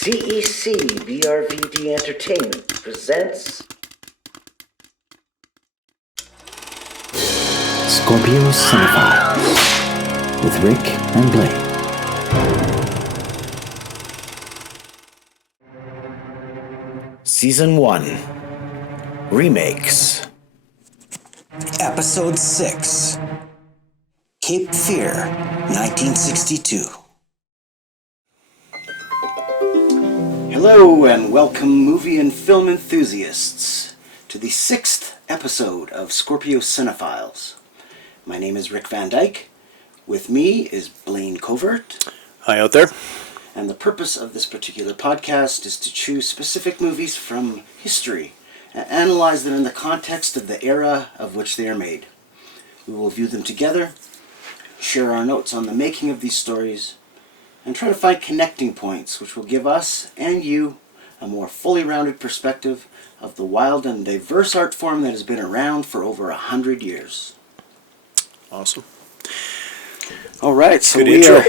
CEC BRVD Entertainment presents Scorpio Cinephiles with Rick and Blaine. Season 1 Remakes. Episode 6 Cape Fear, 1962. Hello and welcome movie and film enthusiasts to the 6th episode of Scorpio Cinephiles. My name is Rick Van Dyke. With me is Blaine Covert. Hi out there. And the purpose of this particular podcast is to choose specific movies from history and analyze them in the context of the era of which they are made. We will view them together, share our notes on the making of these stories, and try to find connecting points which will give us and you a more fully rounded perspective of the wild and diverse art form that has been around for over 100 years. Awesome. All right, so Good intro.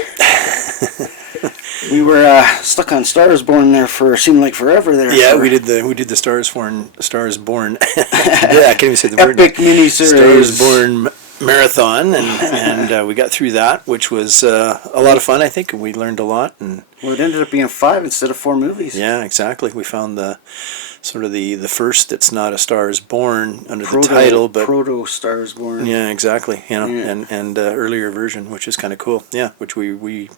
We were stuck on Stars Born there for seemed like forever there. Yeah, we did the Stars Born. Yeah, I can't even say the word. Epic miniseries. Stars Born marathon, and we got through that, which was a lot of fun, I think, and we learned a lot. And well, it ended up being 5 instead of 4 movies. yeah, exactly. We found the first that's not a Stars Born under the title, but proto Stars Born. Yeah, exactly. You know, Yeah. and earlier version, which is kind of cool. Yeah, which we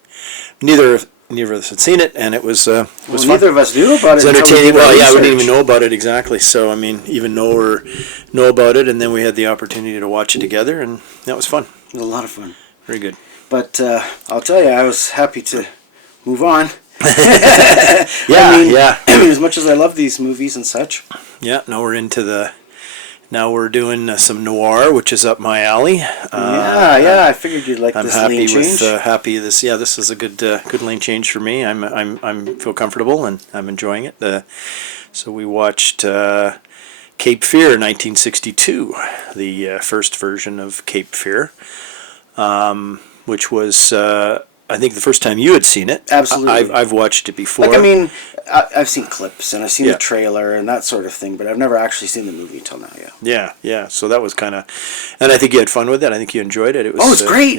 neither of us had seen it, and it was fun. Neither of us knew about it. It was entertaining. Well, yeah, we didn't even research. know about it exactly. So, I mean, even know about it, and then we had the opportunity to watch it together, and that was fun. It was a lot of fun. Very good. But I'll tell you, I was happy to move on. Yeah. As much as I love these movies and such. Yeah, now we're doing some noir, which is up my alley. I figured you'd like I'm this happy lane change. This is a good lane change for me. I'm feel comfortable and I'm enjoying it. So we watched Cape Fear, 1962, the first version of Cape Fear, which was I think the first time you had seen it. Absolutely. I've watched it before. I've seen clips and I've seen the trailer and that sort of thing, but I've never actually seen the movie until now. Yeah. So that was kind of, and I think you had fun with it. I think you enjoyed it. It was. It's great.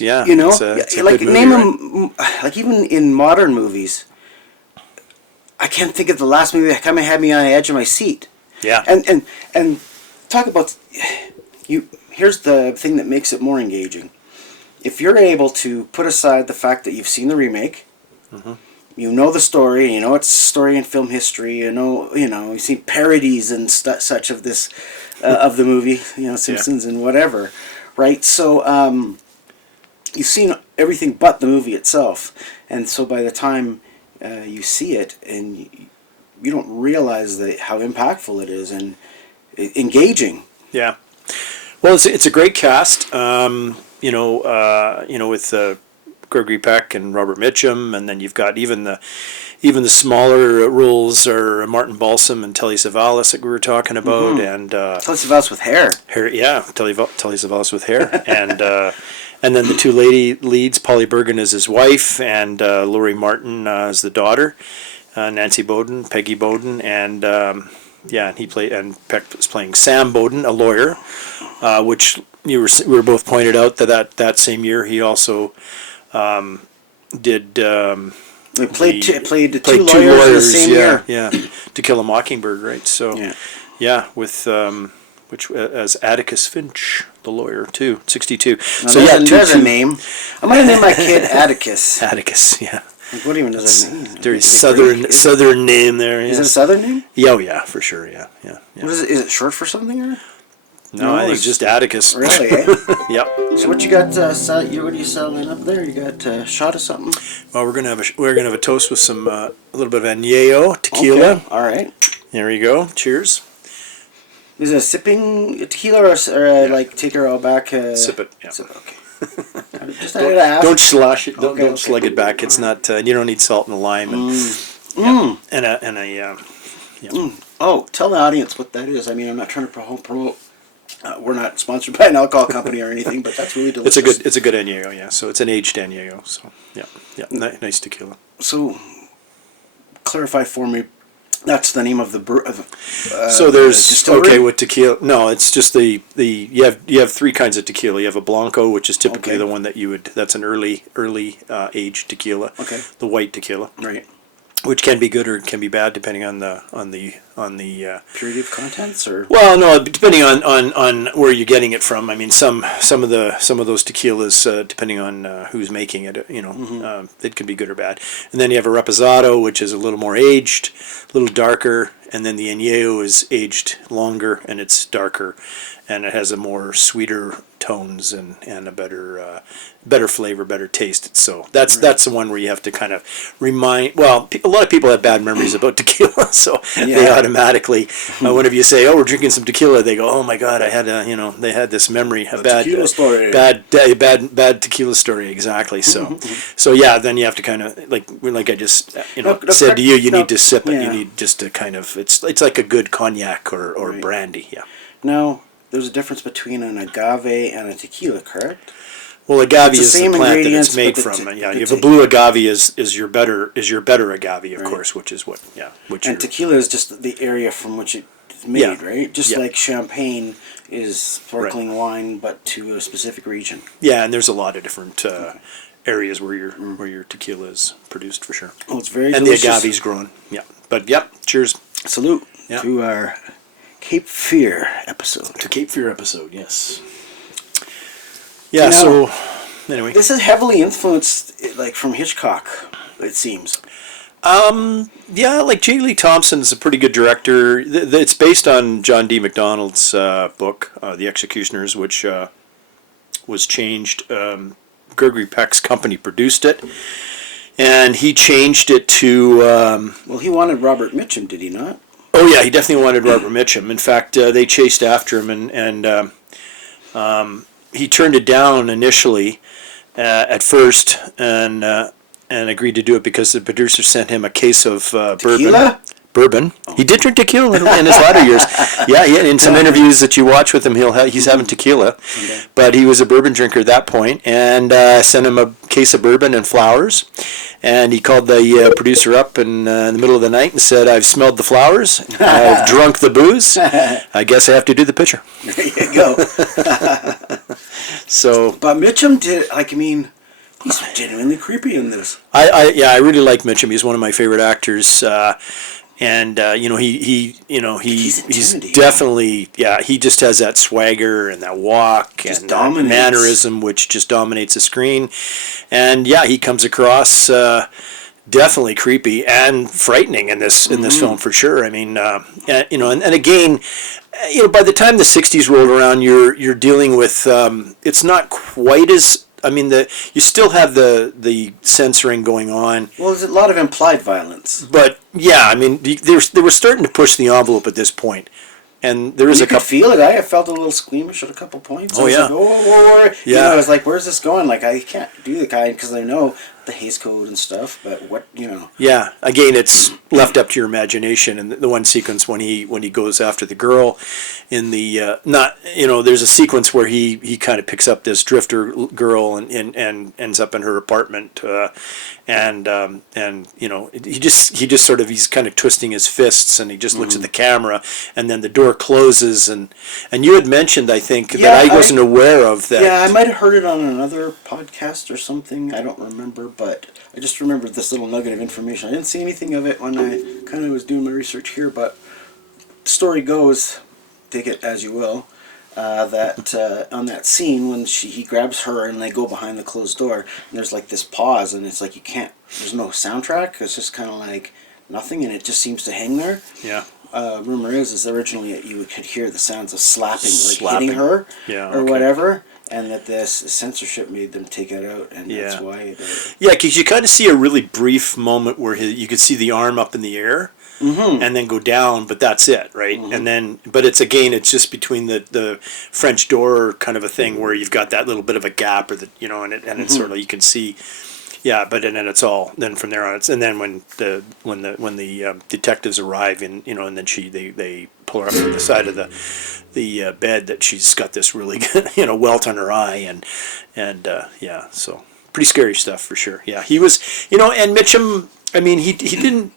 Yeah. You know, it's a like good movie, name right? them. Like even in modern movies, I can't think of the last movie that kind of had me on the edge of my seat. Yeah. And talk about you. Here's the thing that makes it more engaging. If you're able to put aside the fact that you've seen the remake, you know the story, you know it's story in film history, you know you've seen parodies and such of this of the movie, Simpsons and whatever, right? So you've seen everything but the movie itself, and so by the time you see it, and you don't realize how impactful it is and engaging. Yeah. Well, it's a great cast. With Gregory Peck and Robert Mitchum, and then you've got even the smaller roles are Martin Balsam and Telly Savalas that we were talking about, and Telly Savalas with hair. Telly Savalas with hair, and then the two lady leads, Polly Bergen as his wife, and Laurie Martin as the daughter, Nancy Bowden, Peggy Bowden, and Peck was playing Sam Bowden, a lawyer, which we were both pointed out that same year he also did. They played two lawyers in the same year. Yeah, To Kill a Mockingbird, right? So with which as Atticus Finch, the lawyer too, 62. Now there's a name. I'm gonna name my kid Atticus. Atticus, yeah. Like, what even does that mean? Very southern name there. Is it a southern name? Yeah, for sure. Yeah. What is it? Is it short for something or? No, I think it's just Atticus. Really? Eh? Yep. So what you got? What are you selling up there? You got a shot of something? Well, we're gonna have a toast with some a little bit of añejo tequila. Okay. All right. There you go. Cheers. Is it a sipping tequila or like take her all back? Sip it. Yeah. Sip it. Okay. Just ask. Don't slosh it. Okay, Don't slug it back. It's not. You don't need salt and lime and a. Oh, tell the audience what that is. I mean, I'm not trying to promote. We're not sponsored by an alcohol company or anything, but that's really delicious. It's a good añejo, yeah. So it's an aged añejo. So yeah, nice tequila. So clarify for me. That's the name of the So there's distillery? with tequila. No, it's just the you have three kinds of tequila. You have a blanco, which is typically the one that you would. That's an early aged tequila. Okay. The white tequila, Right. which can be good or can be bad depending on the Purity of contents, or well, no, depending on where you're getting it from. I mean, some of those tequilas, depending on who's making it, it can be good or bad. And then you have a reposado, which is a little more aged, a little darker, and then the añejo is aged longer and it's darker, and it has a more sweeter tones and a better flavor, better taste. So that's the one where you have to kind of remind. Well, a lot of people have bad memories about tequila, so they automatically, whenever you say, "Oh, we're drinking some tequila," they go, "Oh my God, I had they had this memory, a bad tequila story, bad tequila story." Exactly. So, then you have to kind of like I just said to you, you need to sip it. You need just to kind of it's like a good cognac or brandy. Yeah. Now, there's a difference between an agave and a tequila, correct? Well, agave It's the is the same plant that it's ingredients, made but from. You have a blue agave is your better agave, of course, which is what And tequila is just the area from which it's made, Yeah. right? Just Yeah. like champagne is sparkling wine, but to a specific region. Yeah, and there's a lot of different areas where your tequila is produced for sure. Well, it's very And delicious. the agave's grown. Yeah, but cheers Salute Yeah. to our Cape Fear episode. to Cape Fear episode. Yes. Yeah. Now, So anyway, this is heavily influenced, like, from Hitchcock, it seems. yeah, like J. Lee Thompson is a pretty good director. It's based on John D. MacDonald's book, The Executioners, which was changed. Gregory Peck's company produced it, and he changed it to. Well, he wanted Robert Mitchum, did he not? Oh yeah, he definitely wanted Robert Mitchum. In fact, they chased after him, and he turned it down initially at first, and agreed to do it because the producer sent him a case of bourbon. He did drink tequila in his latter years. Yeah, in some interviews that you watch with him, he's having tequila, but he was a bourbon drinker at that point, and sent him a case of bourbon and flowers, and he called the producer up in the middle of the night and said, "I've smelled the flowers, I've drunk the booze, I guess I have to do the picture." There you go. So, But Mitchum did, he's genuinely creepy in this. I really like Mitchum. He's one of my favorite actors. And he's intimidating. definitely he just has that swagger and that walk Just and that dominates. mannerism which just dominates the screen, and he comes across definitely creepy and frightening in this film for sure. I mean, and again, by the time the '60s rolled around, you're dealing with it's not quite as. I mean, you still have the censoring going on. Well, there's a lot of implied violence. But yeah, I mean, they were starting to push the envelope at this point, and there is You a could couple. feel it. I felt a little squeamish at a couple points. Oh, I was yeah. Like, whoa. Yeah. I was like, where's this going? Like, I can't do the guy because I know the Hays Code and stuff. But Yeah, again, it's left up to your imagination. And the one sequence when he goes after the girl, in the there's a sequence where he kind of picks up this drifter girl and ends up in her apartment, and he just sort of he's kind of twisting his fists and he just looks at the camera, and then the door closes and you had mentioned, I think, that I wasn't aware of that. Yeah, I might have heard it on another podcast or something. I don't remember, but I just remembered this little nugget of information. I didn't see anything of it when I kind of was doing my research here, but the story goes, take it as you will, that on that scene when he grabs her and they go behind the closed door, and there's like this pause, and it's like there's no soundtrack. It's just kind of like nothing, and it just seems to hang there. Yeah. Rumor is originally you could hear the sounds of slapping, hitting her, Yeah, whatever, and that this censorship made them take it out, and that's why. Yeah, because you kind of see a really brief moment where you could see the arm up in the air, and then go down, but that's it, right? And then, but it's just between the French door kind of a thing where you've got that little bit of a gap, or it's sort of you can see. Yeah, but and then it's all then from there on. And then when the detectives arrive and and then they pull her up to the side of the bed that she's got this really good welt on her eye and so pretty scary stuff for sure. Yeah, he was and Mitchum. I mean he didn't.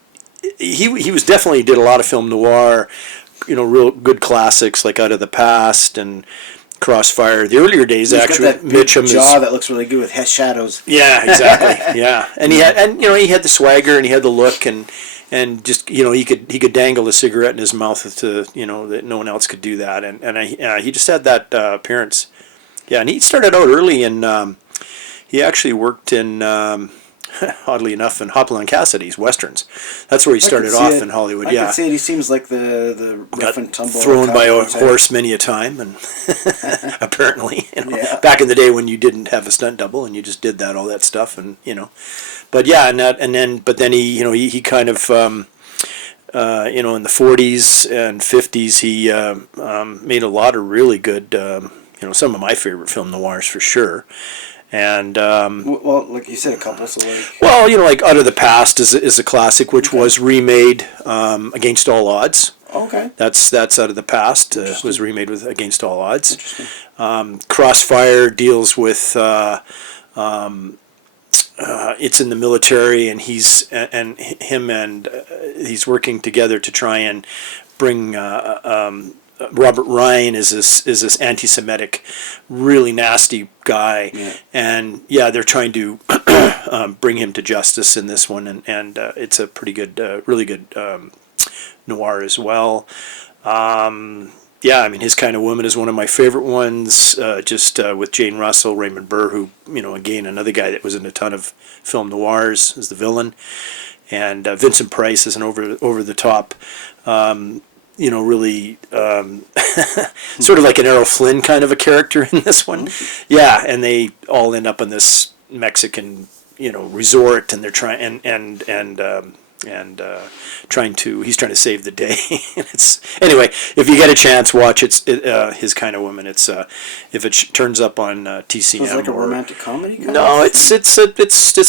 he was definitely did a lot of film noir, real good classics like Out of the Past and Crossfire. The earlier days, He's actually, got that big Mitchum jaw is. that looks really good with shadows. Yeah, exactly. Yeah, and he had the swagger and he had the look and just he could dangle a cigarette in his mouth to that no one else could do that, and he just had that appearance. Yeah, and he started out early, and he actually worked in. Oddly enough, in Hopalong Cassidy's westerns. That's where he started off in Hollywood. I can see it. He seems like the rough and tumble. Thrown by a horse many a time, and apparently, back in the day when you didn't have a stunt double and you just did all that stuff, and but yeah, but then he kind of in the 40s and 50s he made a lot of really good some of my favorite film noirs for sure. And well, like you said, a couple. So like Out of the Past is a classic, which was remade Against All Odds. Okay. That's Out of the Past. Was remade with Against All Odds. Crossfire deals with it's in the military, and he's working together to try and bring. Robert Ryan is this anti-Semitic, really nasty guy, and they're trying to bring him to justice in this one, and it's a pretty good, really good noir as well. His Kind of Woman is one of my favorite ones, with Jane Russell, Raymond Burr, who again another guy that was in a ton of film noirs as the villain, and Vincent Price is an over the top. Really sort of like an Errol Flynn kind of a character in this one. Yeah, and they all end up in this Mexican, resort, and they're trying he's trying to save the day. Anyway, if you get a chance, watch His Kind of Woman. It's if it turns up on TCM. So it's like a romantic comedy. No, it's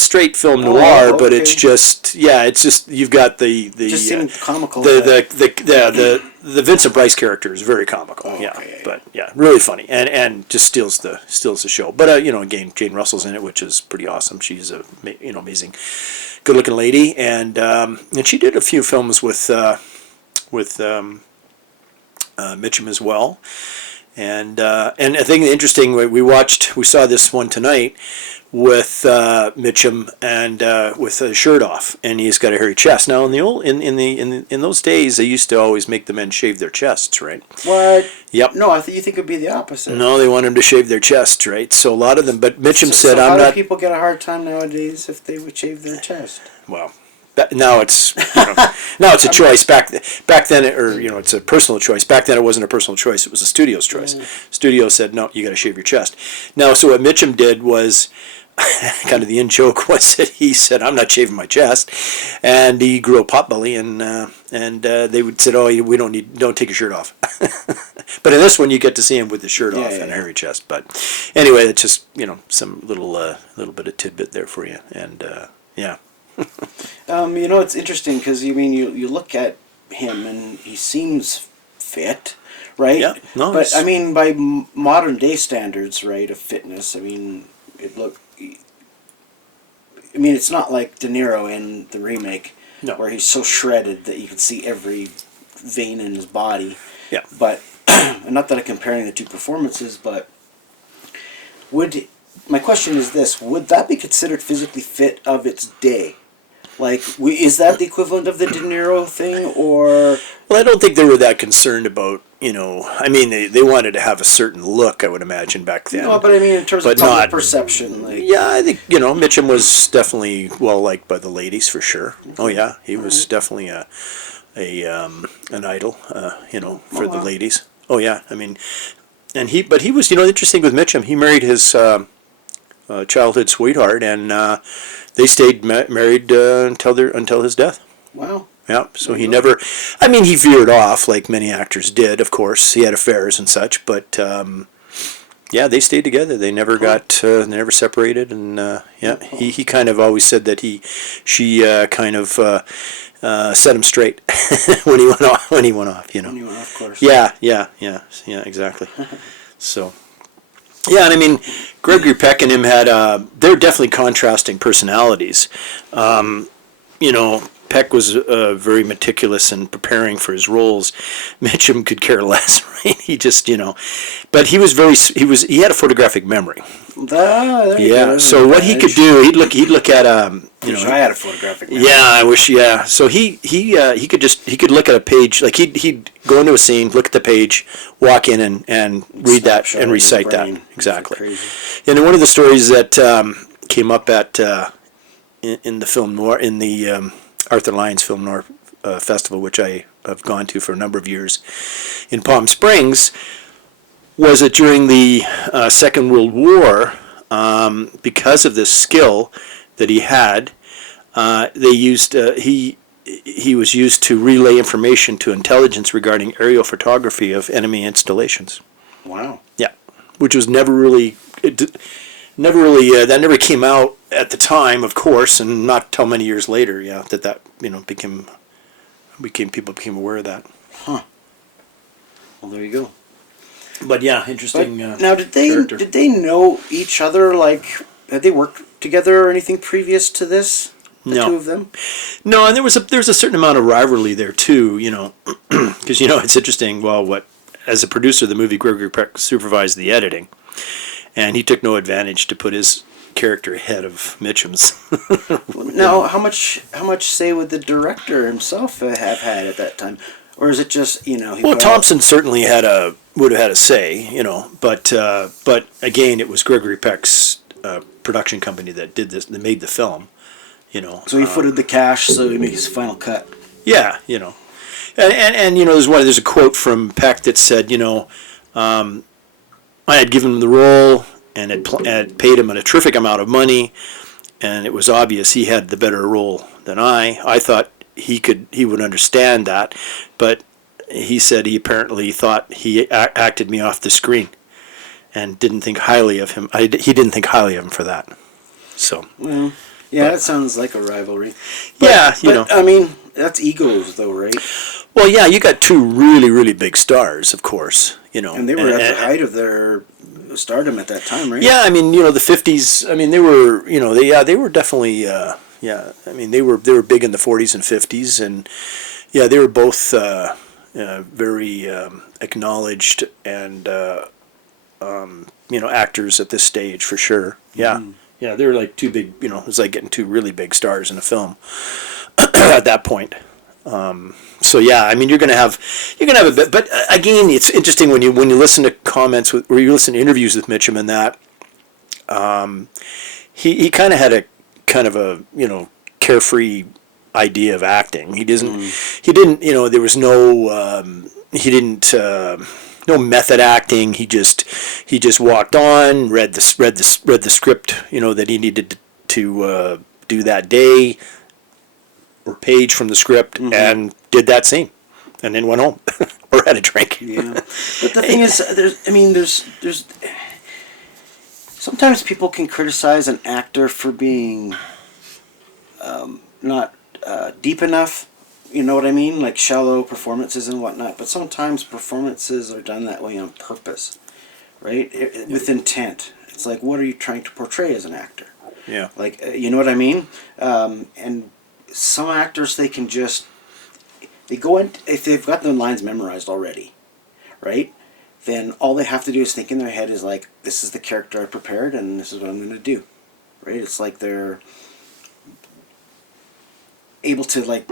straight film noir, but it's just you've got the just seemed comical. The Vincent Price character is very comical. But really funny and just steals the show. But again, Jane Russell's in it, which is pretty awesome. She's a amazing, good-looking lady, and she did a few films with Mitchum as well. And I think interesting, we saw this one tonight with Mitchum and with a shirt off, and he's got a hairy chest. Now in those days, they used to always make the men shave their chests, right? What? Yep. No, you think it'd be the opposite. No, they want them to shave their chests, right? So a lot of them, but Mitchum said, so "I'm not." How do people get a hard time nowadays if they would shave their chest? Well. Now it's now it's a choice. Back then, it's a personal choice. Back then, it wasn't a personal choice; it was a studio's choice. Studio said, "No, you got to shave your chest." Now, so what Mitchum did was, kind of the in joke was that he said, "I'm not shaving my chest," and he grew a pot belly, and they would said, "Oh, we don't take your shirt off." But in this one, you get to see him with the shirt off and a hairy chest. But anyway, it's just some little bit of tidbit there for you, and yeah. It's interesting because you look at him and he seems fit, right? Yeah, no. But by modern day standards, right, of fitness, it's not like De Niro in the remake, where he's so shredded that you can see every vein in his body. Yeah. But not that I'm comparing the two performances, but my question is this: would that be considered physically fit of its day? Like, is that the equivalent of the De Niro thing, or? Well, I don't think they were that concerned about, they wanted to have a certain look, I would imagine, back then. No, but in terms of public perception. Yeah, I think, Mitchum was definitely well-liked by the ladies, for sure. Oh, yeah, he was definitely an idol, for the ladies. Oh, yeah, but he was, interesting with Mitchum, he married his childhood sweetheart, and they stayed married until his death. Wow. Yeah, so he never, he veered off like many actors did, of course. He had affairs and such, but they stayed together. They never they never separated, and he kind of always said that she kind of set him straight when he went off. When he went off, When he went off, of course. Yeah, exactly. So. Yeah, and Gregory Peck and him had, they're definitely contrasting personalities. Peck Peck was very meticulous in preparing for his roles. Mitchum could care less, right? He just, but he was he had a photographic memory. There you go. So what he could do, he'd look at I had a photographic memory. Yeah, I wish. Yeah, so he could look at a page, like he'd go into a scene, look at the page, walk in and read that and recite that exactly. And one of the stories that came up at in the film noir, in the Arthur Lyons Film Noir Festival, which I have gone to for a number of years in Palm Springs, was that during the Second World War, because of this skill that he had, they used he was used to relay information to intelligence regarding aerial photography of enemy installations. Wow. Yeah, which was never really that never came out at the time, of course, and not till many years later. Yeah, that people became aware of that. Huh. Well, there you go. But yeah, interesting. Now, did character. they know each other? Like, had they worked together or anything previous to this? The two of them? No, and there's a certain amount of rivalry there too. Because it's interesting. Well, as a producer of the movie, Gregory Peck supervised the editing, and he took no advantage to put his character ahead of Mitchum's. Now, how much say would the director himself have had at that time, or is it just Well, Thompson certainly would have had a say, but again, it was Gregory Peck's production company that did this, that made the film, So he footed the cash, so he made his final cut. Yeah, and there's a quote from Peck that said, I had given him the role and had paid him a terrific amount of money, and it was obvious he had the better role than I. I thought he would understand that, but he said he apparently thought he acted me off the screen, and didn't think highly of him. He didn't think highly of him for that. So. Well, yeah, that sounds like a rivalry. But, I mean, that's egos, though, right? Well, yeah, you got two really, really big stars, of course. And they were at the height of their stardom at that time, right? Yeah, I mean, the 50s. I mean, they were, they were definitely. I mean, they were big in the 40s and 50s, and yeah, they were both very acknowledged and actors at this stage for sure. Yeah. Mm. Yeah, they were like two big, it was like getting two really big stars in a film at that point. So yeah, I mean, you're gonna have a bit, but again, it's interesting when you listen to comments or you listen to interviews with Mitchum and that. He kind of had a carefree idea of acting. He didn't, there was no method acting. He just walked on, read the script, that he needed to do that day, or page from the script, and did that scene, and then went home or had a drink. Yeah, but the thing is, there's sometimes people can criticize an actor for being not deep enough. You know what I mean? Like shallow performances and whatnot. But sometimes performances are done that way on purpose, right? With intent. It's like, what are you trying to portray as an actor? Yeah. Like, you know what I mean? And some actors, they can just, they go in, if they've got the lines memorized already, right? Then all they have to do is think in their head is like, this is the character I prepared and this is what I'm going to do, right? It's like they're able to like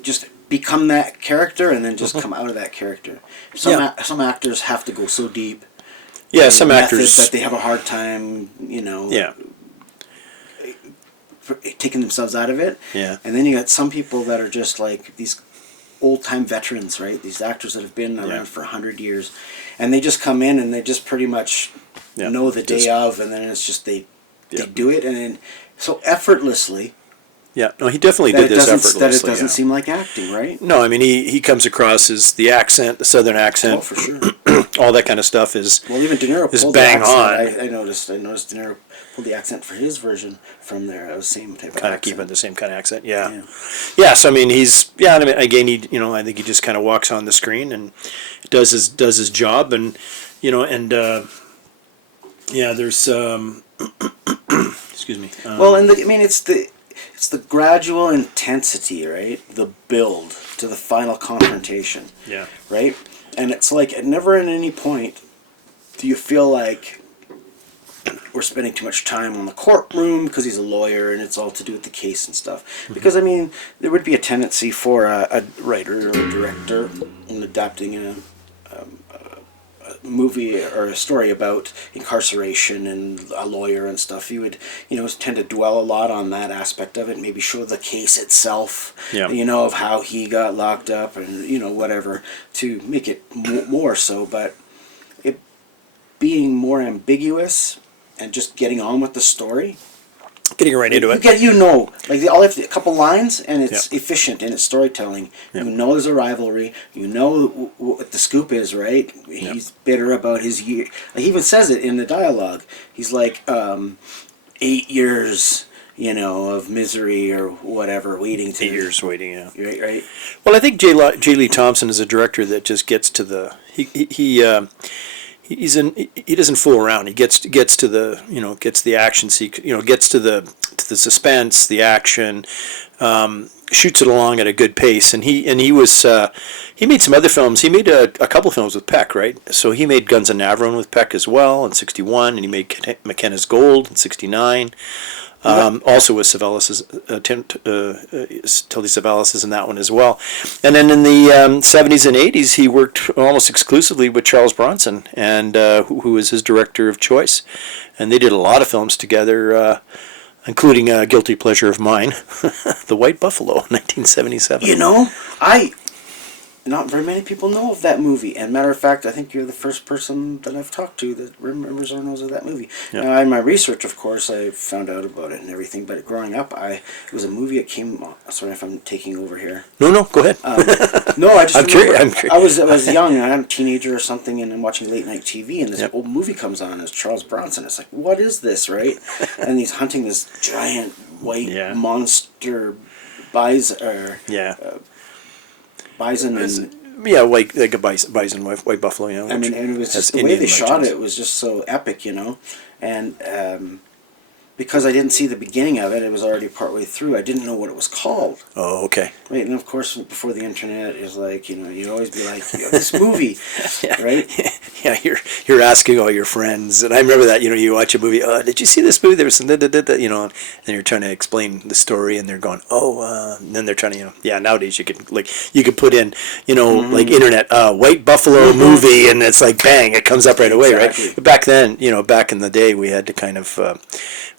just become that character and then just come out of that character. Some actors have to go so deep. Yeah, some actors that they have a hard time, taking themselves out of it. Yeah. And then you got some people that are just like these old-time veterans, right? These actors that have been around for 100 years. And they just come in and they just pretty much know the day of, and then it's just they do it, and then so effortlessly. Yeah, no, he definitely did this effortlessly. That it doesn't seem like acting, right? No, I mean, he comes across as the accent, the southern accent. Oh, for sure. All that kind of stuff is even De Niro pulled bang the on. accent. I noticed De Niro pulled the accent for his version from there. It was the same type of accent. Kind of keeping the same kind of accent, yeah. So I mean, again, I think he just kind of walks on the screen and does his job, and there's excuse me. Well, and it's it's the gradual intensity, right? The build to the final confrontation. Yeah. Right? And it's like at never at any point do you feel like we're spending too much time on the courtroom because he's a lawyer and it's all to do with the case and stuff. Mm-hmm. Because, I mean, there would be a tendency for a writer or a director in adapting a movie or a story about incarceration and a lawyer and stuff. You would, tend to dwell a lot on that aspect of it, maybe show the case itself, of how he got locked up and, whatever, to make it more so. But it being more ambiguous and just getting on with the story. Getting right into it. Like all have a couple lines, and it's efficient in its storytelling. You know there's a rivalry. You know what the scoop is, right? He's bitter about his year. Like, he even says it in the dialogue. He's like, 8 years, of misery or whatever, waiting to... 8 years waiting, yeah. Right. Well, I think J. Lee Thompson is a director that just gets to the... He doesn't fool around. He gets to the gets the action gets to the suspense, the action, shoots it along at a good pace. And he made some other films. He made a couple films with Peck, right? So he made Guns of Navarone with Peck as well in '61, and he made McKenna's Gold in '69. Also with Savalas, Telly Savalas is in that one as well. And then in the 70s and 80s, he worked almost exclusively with Charles Bronson, and who was his director of choice. And they did a lot of films together, including Guilty Pleasure of Mine, The White Buffalo, 1977. Not very many people know of that movie. And matter of fact, I think you're the first person that I've talked to that remembers or knows of that movie. Yep. Now, in my research, of course, I found out about it and everything. But growing up, it was a movie that came... Sorry if I'm taking over here. No, go ahead. No, I just I'm curious. I was young, and I'm a teenager or something, and I'm watching late night TV, and this old movie comes on, and it's Charles Bronson. It's like, what is this, right? And he's hunting this giant white monster bison, bison and... Yeah, like a bison, white buffalo, I mean, and it was just the way they shot it was just so epic, and because I didn't see the beginning of it, it was already partway through. I didn't know what it was called. Oh, okay. Right, and of course, before the internet, is like, you'd always be like, this movie, right? Yeah, you're asking all your friends, and I remember that. You watch a movie. Did you see this movie? There was some, and you're trying to explain the story, and they're going, and then they're trying to, nowadays you could put in, like internet, White Buffalo movie, and it's like bang, it comes up right away, Exactly. right? But back then, back in the day, we had to kind of.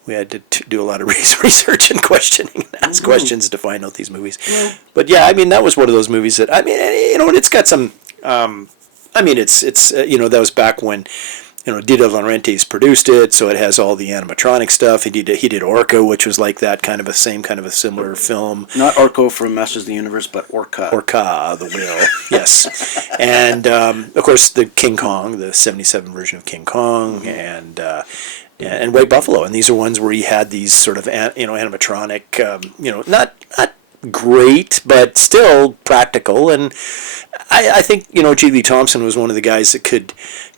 We had to do a lot of research and questioning and ask questions to find out these movies. Yeah. But yeah, I mean, that was one of those movies that, I mean, and it's got some, that was back when, Dino De Laurentiis produced it, so it has all the animatronic stuff. He did Orca, which was like that kind of a similar film. Not Orko from Masters of the Universe, but Orca. Orca, the whale, yes. And, of course, the King Kong, the 77 version of King Kong, and White Buffalo, and these are ones where he had these sort of animatronic, not great, but still practical. And I think J. Lee Thompson was one of the guys that could,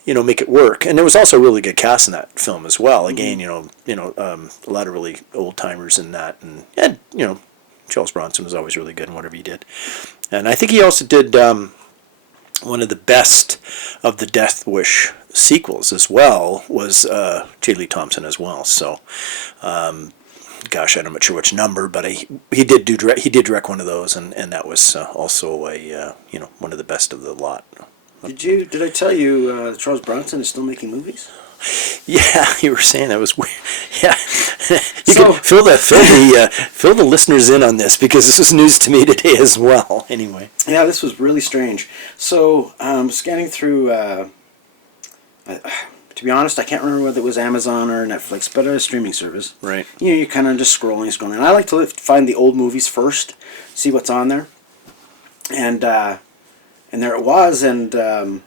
make it work. And there was also a really good cast in that film as well. Again, a lot of really old timers in that, and Charles Bronson was always really good in whatever he did. And I think he also did one of the best of the Death Wish sequels as well was J. Lee Thompson as well. So, I'm not sure which number, but he did direct one of those, and that was also a one of the best of the lot. Did I tell you Charles Bronson is still making movies? Yeah, you were saying that was weird. Yeah, you can fill the listeners in on this because this was news to me today as well. Anyway, yeah, this was really strange. So scanning through. To be honest, I can't remember whether it was Amazon or Netflix, but a streaming service. Right. You're kind of just scrolling. And I like to find the old movies first, see what's on there, and there it was, and I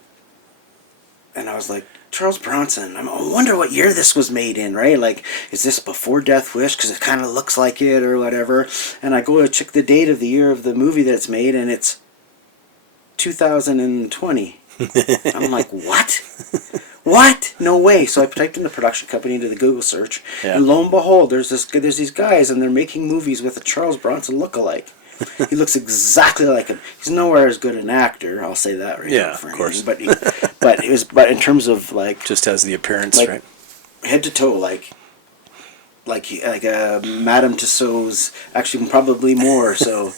was like, Charles Bronson. I wonder what year this was made in, right? Like, is this before Death Wish? Because it kind of looks like it or whatever. And I go to check the date of the year of the movie that it's made, and it's 2020. I'm like, what? what? No way. So I typed in the production company into the Google search, and lo and behold, there's these guys, and they're making movies with a Charles Bronson lookalike. He looks exactly like him. He's nowhere as good an actor. I'll say that right now. Of course. But in terms of like, just has the appearance, like, right? head to toe, like Madame Tussauds, actually probably more so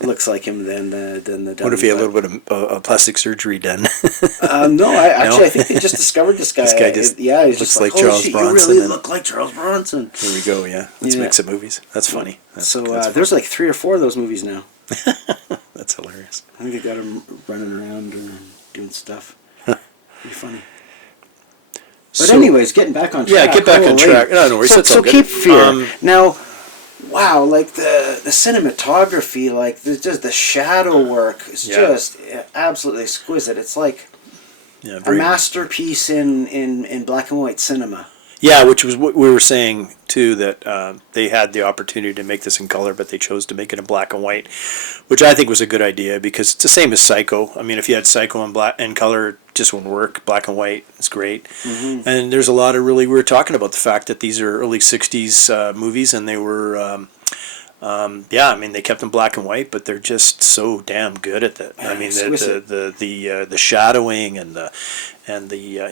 looks like him than the. What if he had a little bit of plastic surgery done? No, I think they just discovered this guy. This guy just he's looks just like "Holy Charles shit, Bronson You really and- look like Charles Bronson. Here we go. Yeah, let's Yeah. make some movies. That's funny. That's There's like 3 or 4 of those movies now. that's hilarious. I think they got him running around doing stuff. Pretty funny. But anyways, getting back on track. Yeah, get back on track. No worries. That's all So good. Cape Fear. Now, wow, like the cinematography, like just the shadow work is just absolutely exquisite. It's like a masterpiece in black and white cinema. Yeah, which was what we were saying too, that they had the opportunity to make this in color, but they chose to make it in black and white, which I think was a good idea because it's the same as Psycho. I mean, if you had Psycho in black and color, it just wouldn't work. Black and white is great. Mm-hmm. And there's a lot of we were talking about the fact that these are early '60s movies, and they were. I mean, they kept them black and white, but they're just so damn good at that. I mean, the shadowing and the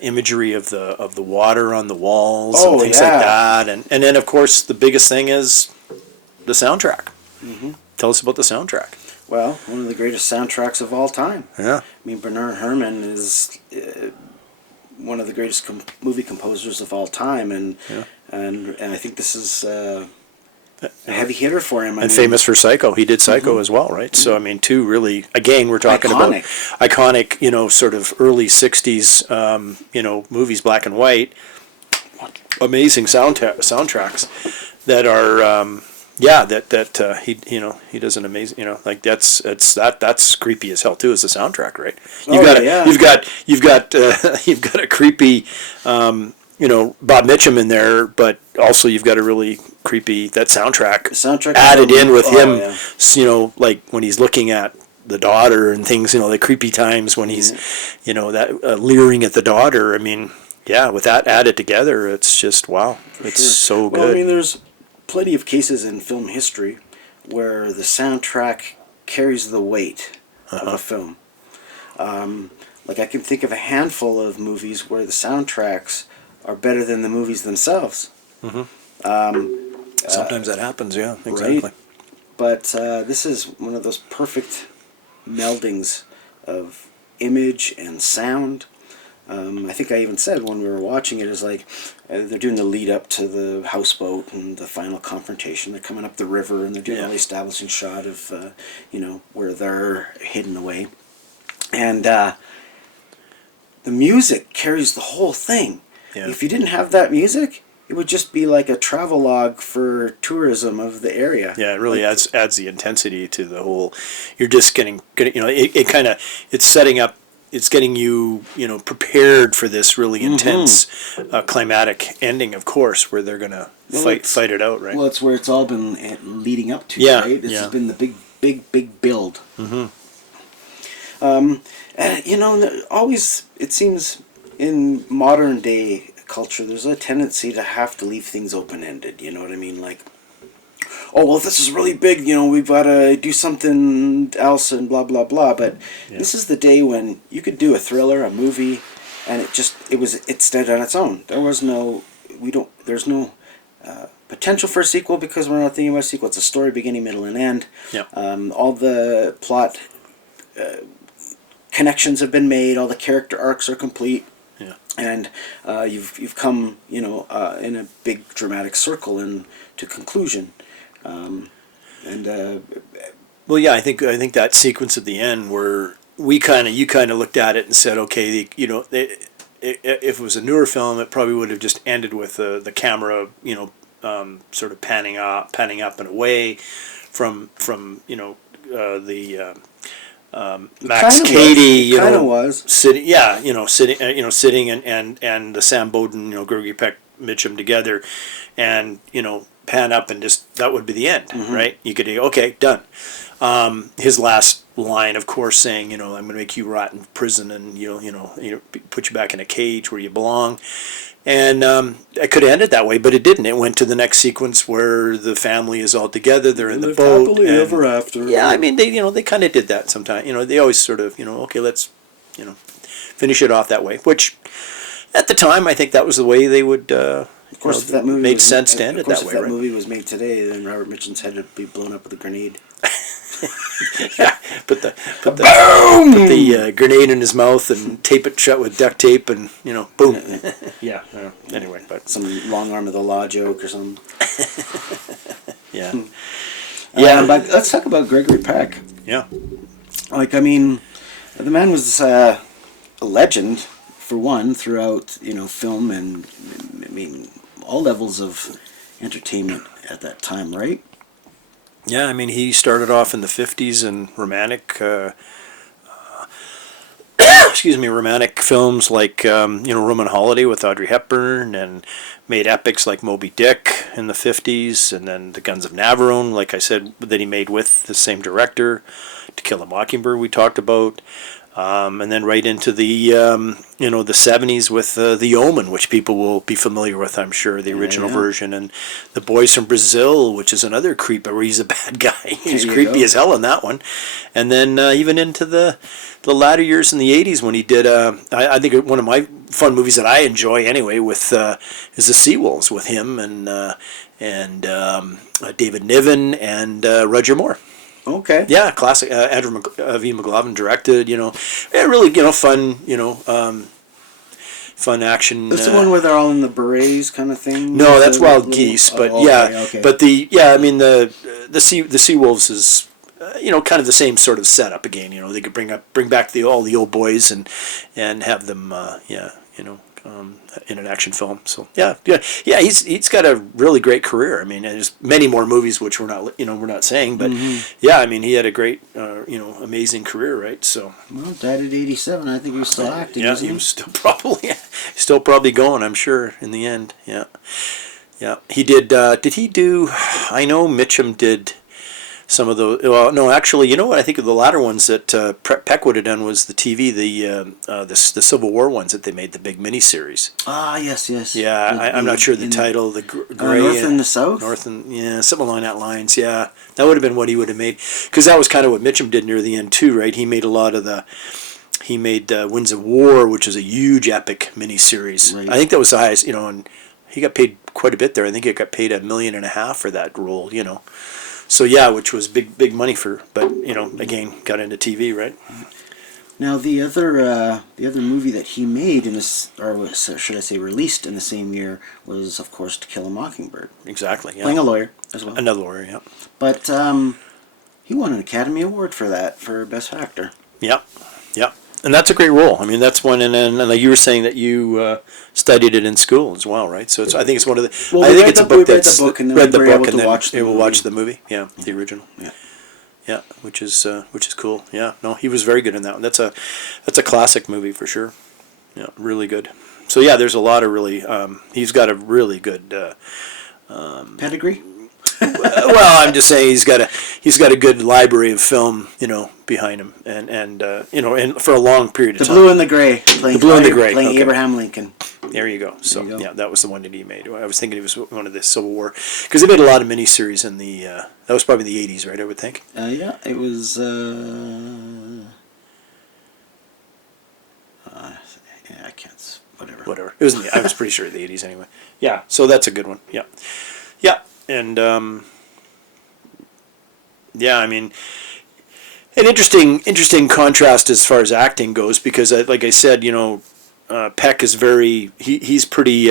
imagery of the water on the walls and things like that, and then of course the biggest thing is the soundtrack. Mm-hmm. Tell us about the soundtrack. Well, one of the greatest soundtracks of all time. Yeah, I mean, Bernard Herrmann is one of the greatest movie composers of all time, and I think this is. A heavy hitter for him. And famous for Psycho. He did Psycho as well, right? So, I mean, two really, again, we're talking about iconic, sort of early 60s, movies, black and white. Amazing soundtracks that are, he does an amazing, that's creepy as hell too, is the soundtrack, right? You've got a creepy, Bob Mitchum in there, but also you've got a really creepy soundtrack added in with him, like when he's looking at the daughter and things, the creepy times when he's, leering at the daughter. I mean, with that added together, it's just wow, so good. Well, I mean, there's plenty of cases in film history where the soundtrack carries the weight of a film. Like I can think of a handful of movies where the soundtracks are better than the movies themselves. Mm-hmm. Sometimes that happens, yeah, exactly. Right? But this is one of those perfect meldings of image and sound. I think I even said when we were watching it, is like they're doing the lead up to the houseboat and the final confrontation. They're coming up the river and they're doing the establishing shot of where they're hidden away, and the music carries the whole thing. Yeah. If you didn't have that music, it would just be like a travelogue for tourism of the area. Yeah, it really adds the intensity to the whole. You're just getting it's setting up. It's getting you, prepared for this really intense climatic ending, of course, where they're gonna fight it out, right? Well, it's where it's all been leading up to, right? This has been the big build. Mm-hmm. Always it seems in modern day culture, there's a tendency to have to leave things open-ended. You know what I mean? Like, oh, well, this is really big, we've got to do something else and blah, blah, blah. But this is the day when you could do a thriller, a movie, and it stood on its own. There's no potential for a sequel because we're not thinking about a sequel. It's a story beginning, middle, and end. Yeah. All the plot connections have been made. All the character arcs are complete. Yeah. And you've come, in a big dramatic circle and to conclusion. Well, yeah, I think that sequence at the end where you kind of looked at it and said, okay, if it was a newer film, it probably would have just ended with the camera, sort of panning up and away from Max Cady, sitting and the Sam Bowden, Gregory Peck, Mitchum together, and pan up and just that would be the end, right? You could go, okay, done. His last line, of course, saying, I'm going to make you rot in prison and put you back in a cage where you belong. And it could have ended that way, but it didn't. It went to the next sequence where the family is all together. They're in the boat. Happily ever after. Yeah, I mean, they kind of did that sometimes. They always sort of, okay, let's, finish it off that way. Which, at the time, I think that was the way they would. Of course, if that movie made sense to end it that way. If that movie was made today, then Robert Mitchum's head would be blown up with a grenade. Yeah, put the grenade in his mouth and tape it shut with duct tape and boom. Yeah. Anyway, but some long arm of the law joke or something. Yeah. Yeah, but let's talk about Gregory Peck. Yeah. Like, I mean, the man was a legend for one throughout film and I mean all levels of entertainment at that time, right? Yeah, I mean, he started off in the 50s in romantic, romantic films like, Roman Holiday with Audrey Hepburn, and made epics like Moby Dick in the 50s, and then The Guns of Navarone, like I said, that he made with the same director, To Kill a Mockingbird we talked about. And then right into the the 70s with The Omen, which people will be familiar with, I'm sure, the original version, and The Boys from Brazil, which is another creep where he's a bad guy. He's creepy as hell in that one. And then even into the latter years in the 80s when he did, I think one of my fun movies that I enjoy anyway with is The Seawolves with him and David Niven and Roger Moore. Okay. Yeah, classic. Andrew V. McLaughlin directed. Really, fun. Fun action. That's the one where they're all in the berets, kind of thing. No, that's Wild Geese. But okay. but the Seawolves is kind of the same sort of setup again. They could bring back all the old boys and have them in an action film. So yeah. He's got a really great career. I mean, there's many more movies which we're not saying, but yeah, I mean, he had a great amazing career, right? So well, died at 87. I think he was still acting. Yeah, he was still probably going, I'm sure, in the end. Yeah. He did. Did he do? I know Mitchum did. Some of the no, actually, you know what? I think of the latter ones that Peck would have done was the TV, the Civil War ones that they made, the big miniseries. Ah, yes. Yeah, I'm not sure the title. The Gray North and the South. North and something along that lines. Yeah, that would have been what he would have made, because that was kind of what Mitchum did near the end too, right? He made a lot of the. He made Winds of War, which is a huge epic miniseries. Right. I think that was the highest, and he got paid quite a bit there. I think he got paid $1.5 million for that role, So yeah, which was big money but again got into TV, right? Now the other movie that he made in this, or should I say, released in the same year, was of course To Kill a Mockingbird. Exactly. Yeah. Playing a lawyer as well. Another lawyer, yeah. But he won an Academy Award for that, for Best Actor. Yeah. And that's a great role. I mean, that's one, and like you were saying that you studied it in school as well, right? So I think it's one of the. Well, I think it's a book that's read the book and then we'll watch the movie. Yeah, the original. Yeah, which is cool. Yeah, no, he was very good in that one. That's a classic movie for sure. Yeah, really good. So yeah, there's a lot of really. He's got a really good. Pedigree. Well, I'm just saying he's got a good library of film, behind him, and for a long period of time. The Blue and the Gray. Playing okay. Abraham Lincoln. There you go. So yeah, that was the one that he made. I was thinking it was one of the Civil War, because they made a lot of miniseries in the. That was probably the '80s, right? I would think. Yeah, it was. I can't. Whatever. It was. I was pretty sure the '80s anyway. Yeah. So that's a good one. Yeah. And I mean, an interesting contrast as far as acting goes, because like I said, Peck is very he's pretty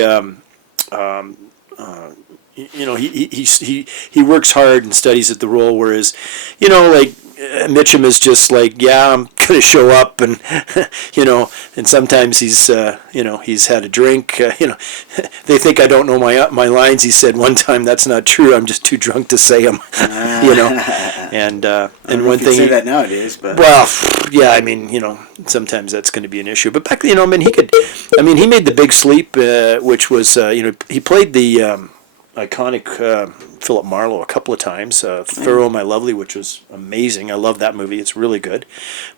he works hard and studies at the role, whereas like Mitchum is just like, yeah, I'm gonna show up, and and sometimes he's he's had a drink. They think I don't know my lines. He said one time, "That's not true. I'm just too drunk to say them." And one thing. Say that nowadays, but well, yeah, I mean, sometimes that's going to be an issue. But back, he made The Big Sleep, which was, he played the iconic Philip Marlowe a couple of times. Pharaoh, My Lovely, which was amazing. I love that movie. It's really good.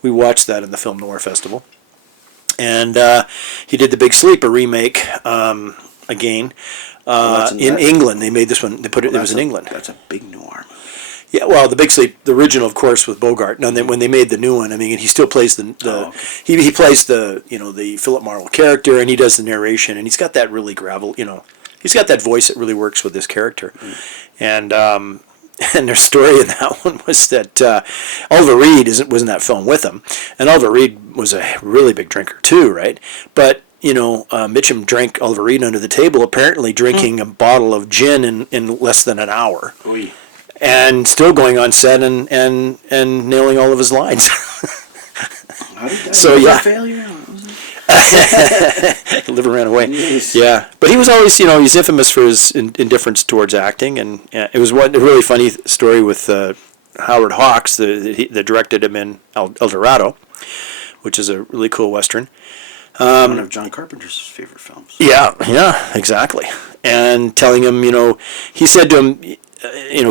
We watched that in the Film Noir Festival. And he did The Big Sleep, a remake again. In England, they made this one. They put it. It was in England. That's a big noir movie. Yeah, well, The Big Sleep, the original, of course, with Bogart. And then when they made the new one, I mean, he still plays he plays the the Philip Marlowe character, and he does the narration, and he's got that really he's got that voice that really works with this character. And their story in that one was that Oliver Reed was in that film with him, and Oliver Reed was a really big drinker too, right? But Mitchum drank Oliver Reed under the table, apparently drinking a bottle of gin in less than an hour. Oy. And still going on set and nailing all of his lines. How did that failure? Liver ran away. Yes. Yeah, but he was always, he's infamous for his indifference towards acting, and it was a really funny story with Howard Hawks, that directed him in El Dorado, which is a really cool Western. One of John Carpenter's favorite films. Yeah, exactly. And telling him, he said to him,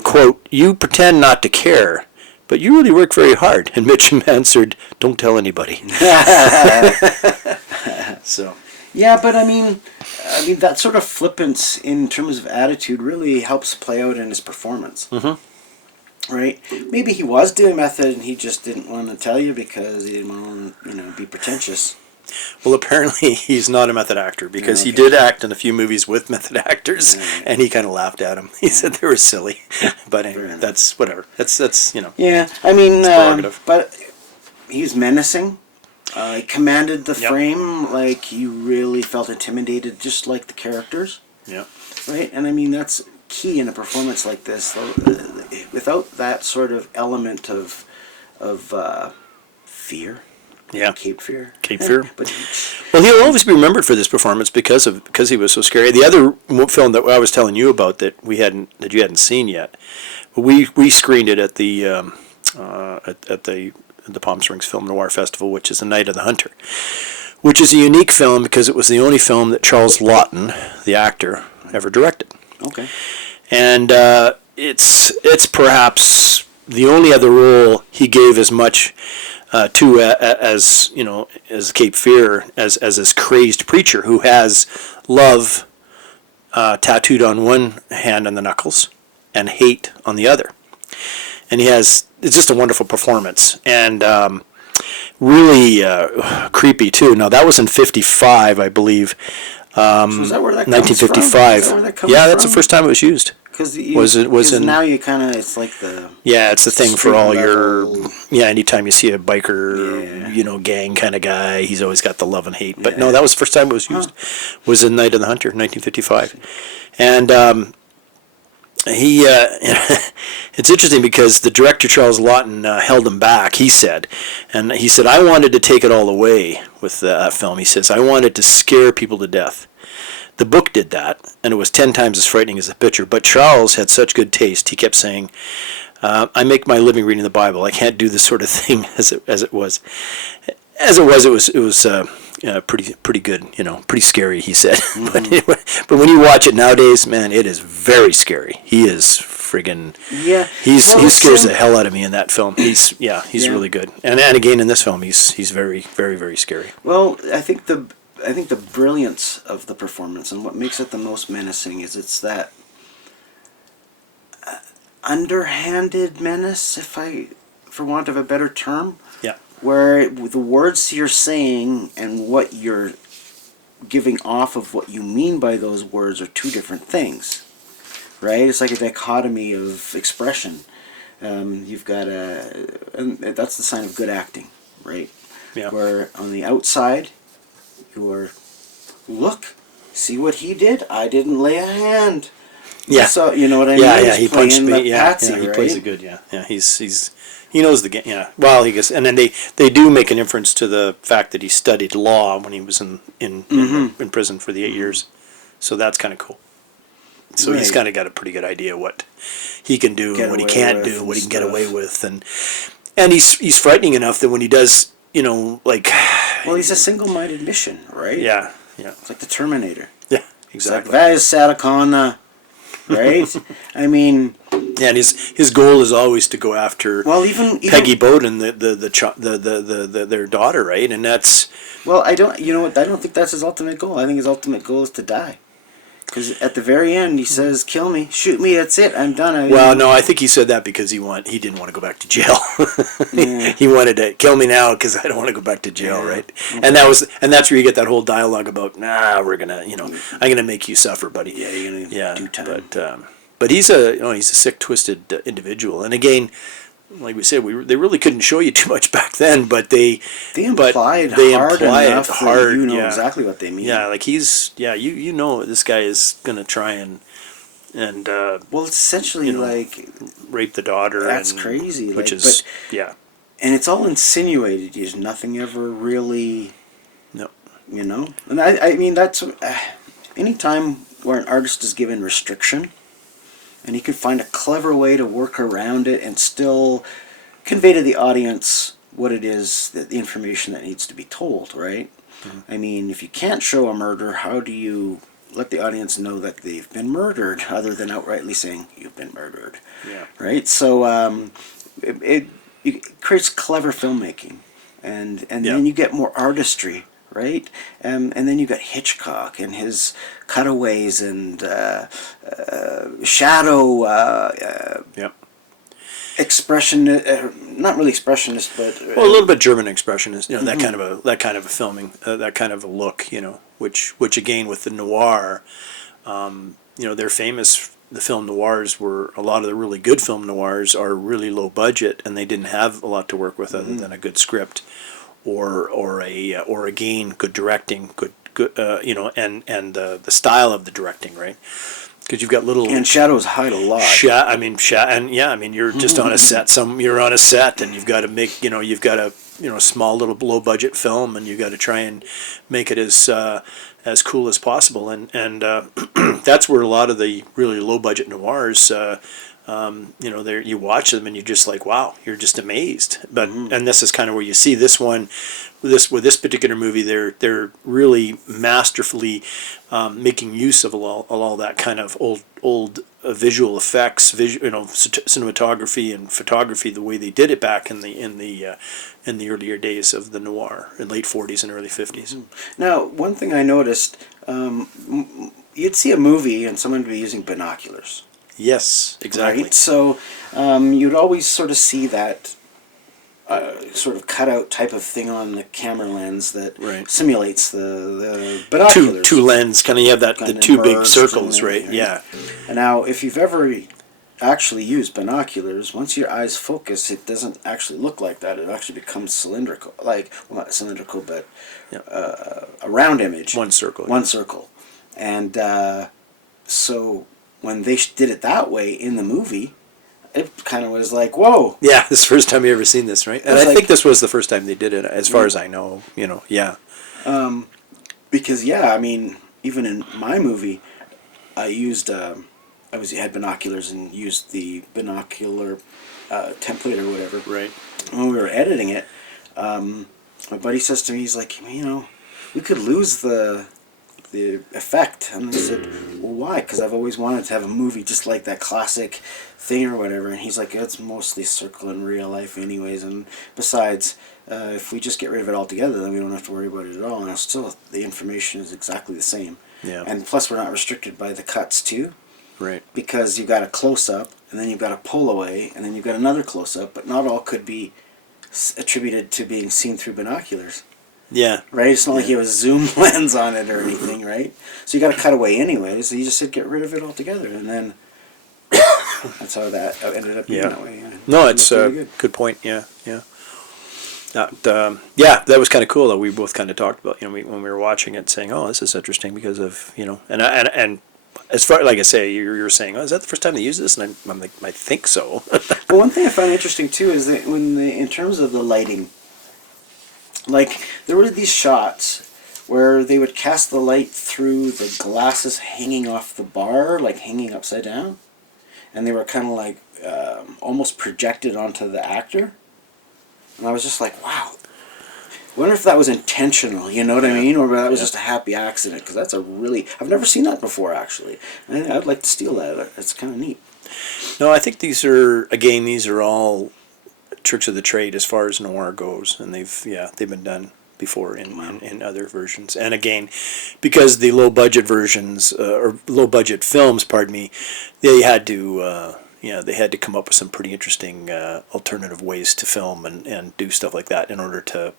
quote, "You pretend not to care, but you really work very hard." And Mitchum answered, "Don't tell anybody." So. Yeah, but I mean, that sort of flippance in terms of attitude really helps play out in his performance. Mm-hmm. Right? Maybe he was doing method and he just didn't want to tell you because he didn't want to, be pretentious. Well, apparently he's not a method actor because he did act in a few movies with method actors, and he kind of laughed at him. He said they were silly, but anyway, that's whatever. That's Yeah, I mean, prerogative. but he's menacing. He commanded the frame like you really felt intimidated, just like the characters. Yeah. Right, and I mean that's key in a performance like this. Without that sort of element of fear. Yeah. Cape Fear. But well, he'll always be remembered for this performance because he was so scary. The other film that I was telling you about that you hadn't seen yet, we screened it at the at the Palm Springs Film Noir Festival, which is The Night of the Hunter, which is a unique film because it was the only film that Charles Laughton, the actor, ever directed. Okay. And it's perhaps the only other role he gave as much to as Cape Fear as this crazed preacher who has love tattooed on one hand on the knuckles and hate on the other, and it's just a wonderful performance and really creepy too. Now that was in '55, I believe. So is that where that 1955. Comes from? Is that where that comes that's from? the first time it was used. Because now you kind of, it's like the... Yeah, it's the thing for all your... Yeah, anytime you see a biker, gang kind of guy, he's always got the love and hate. But no, that was the first time it was used. Was in Night of the Hunter, 1955. And it's interesting because the director, Charles Laughton, held him back, he said. And he said, I wanted to take it all away with that film. He says, I wanted to scare people to death. The book did that, and it was 10 times as frightening as the picture. But Charles had such good taste. He kept saying, I make my living reading the Bible. I can't do this sort of thing as it was. As it was pretty good, pretty scary, he said. Mm-hmm. but when you watch it nowadays, man, it is very scary. He is friggin'... Yeah. He scares the hell out of me in that film. He's really good. And again, in this film, he's very, very, very scary. Well, I think the brilliance of the performance and what makes it the most menacing is it's that underhanded menace, for want of a better term. Yeah. Where the words you're saying and what you're giving off of what you mean by those words are two different things. Right? It's like a dichotomy of expression. You've got and that's the sign of good acting, right? Yeah. Where on the outside, you're, look, see what he did? I didn't lay a hand. Yeah. So you know what I mean? Yeah, he punched me. Patsy, he right? plays it good. Yeah. He knows the game. Yeah. Well, he gets, and then they do make an inference to the fact that he studied law when he was in prison for the 8 years. So that's kind of cool. So he's kind of got a pretty good idea what he can do and what he can't do, what he can get away with, and he's frightening enough that when he does, Well, he's a single-minded mission, right? Yeah. It's like the Terminator. Yeah, exactly. It's like, Sarah Connor, right? I mean, Yeah, and his goal is always to go after even Peggy Bowden, their daughter, right? And that's well, I don't. You know what? I don't think that's his ultimate goal. I think his ultimate goal is to die. Because at the very end, he says, "Kill me, shoot me. That's it. I'm done." well, no, I think he said that because he didn't want to go back to jail. Yeah. He wanted to kill me now because I don't want to go back to jail, Yeah. right? Okay. And that's where you get that whole dialogue about, we're gonna, I'm gonna make you suffer, buddy. Yeah, you're gonna do time. But he's a sick, twisted individual, and again, like we said, they really couldn't show you too much back then, but they implied hard enough hard, that you know yeah. exactly what they mean. Yeah, like you know this guy is gonna try and Well, it's essentially like rape the daughter. that's and, crazy. Which like, is but, and it's all insinuated. There's nothing ever really. No. You know, and I mean that's any time where an artist is given restriction, and he can find a clever way to work around it and still convey to the audience what it is, that the information that needs to be told, right? Mm-hmm. I mean, if you can't show a murder, how do you let the audience know that they've been murdered, other than outrightly saying you've been murdered? Yeah. Right. So it creates clever filmmaking, and then you get more artistry. Right, and then you got Hitchcock and his cutaways and shadow. Expression, not really expressionist, but well, a little bit German expressionist. That kind of a filming, that kind of a look. Which again with the noir, they're famous. The film noirs were a lot of the really good film noirs are really low budget, and they didn't have a lot to work with other than a good script. Or again, good directing, good and the style of the directing, right? Because you've got little and shadows hide a lot. You're just on a set. You're on a set, and you've got to make you've got a small little low budget film, and you've got to try and make it as cool as possible, and that's where a lot of the really low budget noirs. There you watch them and you're just like, wow, you're just amazed. But and this is kind of where you see this one, with this particular movie, they're really masterfully making use of all that kind of old visual effects, cinematography and photography, the way they did it back in the earlier days of the noir, in late 40s and early 50s. Now, one thing I noticed, you'd see a movie and someone would be using binoculars. Yes, exactly. Right? So you'd always sort of see that sort of cutout type of thing on the camera lens that simulates the binoculars. Two lens, kind of, you have the two big circles, right? Yeah. And now, if you've ever actually used binoculars, once your eyes focus, it doesn't actually look like that. It actually becomes cylindrical. Well, not cylindrical, but a round image. One circle. One circle. And so when they did it that way in the movie, it kind of was like, whoa. Yeah, this is the first time you ever seen this, right? And I think this was the first time they did it, as far as I know, yeah. Because, I mean, even in my movie, I used, had binoculars and used the binocular template or whatever. Right. When we were editing it, my buddy says to me, he's like, we could lose the effect. And I said, well, why? Because I've always wanted to have a movie just like that classic thing or whatever. And he's like, it's mostly circle in real life anyways. And besides, if we just get rid of it altogether, then we don't have to worry about it at all. And still, the information is exactly the same. Yeah. And plus, we're not restricted by the cuts too. Right. Because you've got a close-up, and then you've got a pull away, and then you've got another close-up. But not all could be attributed to being seen through binoculars. Yeah. Right? It's not like you have a zoom lens on it or anything, right? So you got to cut away anyways. So you just said get rid of it altogether, and then that's how that ended up being that way. Yeah. No, it's a good point. Yeah. That was kind of cool. Though we both kind of talked about, when we were watching it, saying, "Oh, this is interesting," because of and as far like I say, you're saying, "Oh, is that the first time they used this?" And I'm like, I think so. Well, one thing I found interesting too is that in terms of the lighting. Like, there were these shots where they would cast the light through the glasses hanging off the bar, like hanging upside down. And they were kind of like almost projected onto the actor. And I was just like, wow. wonder if that was intentional, you know what I mean? Or that was just a happy accident, because that's a really... I've never seen that before, actually. I'd like to steal that. It's kind of neat. No, I think these are all tricks of the trade as far as noir goes, and they've been done before in other versions. And again, because the low budget versions or low budget films, pardon me, they had to come up with some pretty interesting alternative ways to film and do stuff like that in order to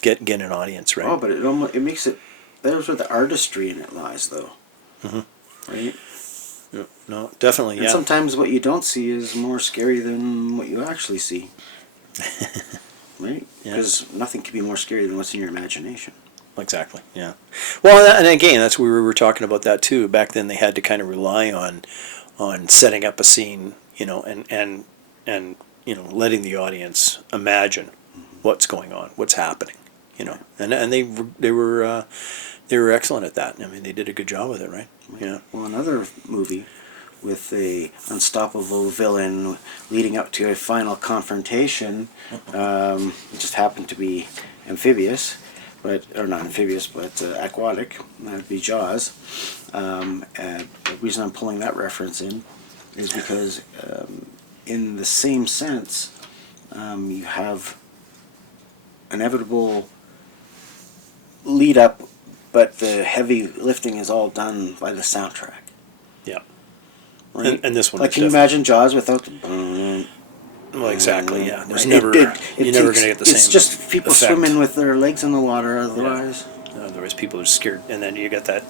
get an audience, right? Oh, but it makes it... There's where the artistry in it lies, though. Mm-hmm. Right? Yeah, no, definitely, and sometimes what you don't see is more scary than what you actually see. Right? Because nothing can be more scary than what's in your imagination. Exactly, yeah. Well, and again, that's we were talking about that too. Back then they had to kind of rely on setting up a scene, and letting the audience imagine what's going on, what's happening, and they were excellent at that. I mean, they did a good job with it, right? Yeah. Well, another movie with a unstoppable villain leading up to a final confrontation, it just happened to be amphibious, but aquatic. That would be Jaws. And the reason I'm pulling that reference in is because, in the same sense, you have inevitable lead up, but the heavy lifting is all done by the soundtrack. Yeah. Right? And this one, like, can you imagine Jaws without the... Well, exactly, yeah. There's Right? you're never going to get the same It's just people effect. swimming with their legs in the water, otherwise. Yeah. Otherwise, people are scared. And then you get that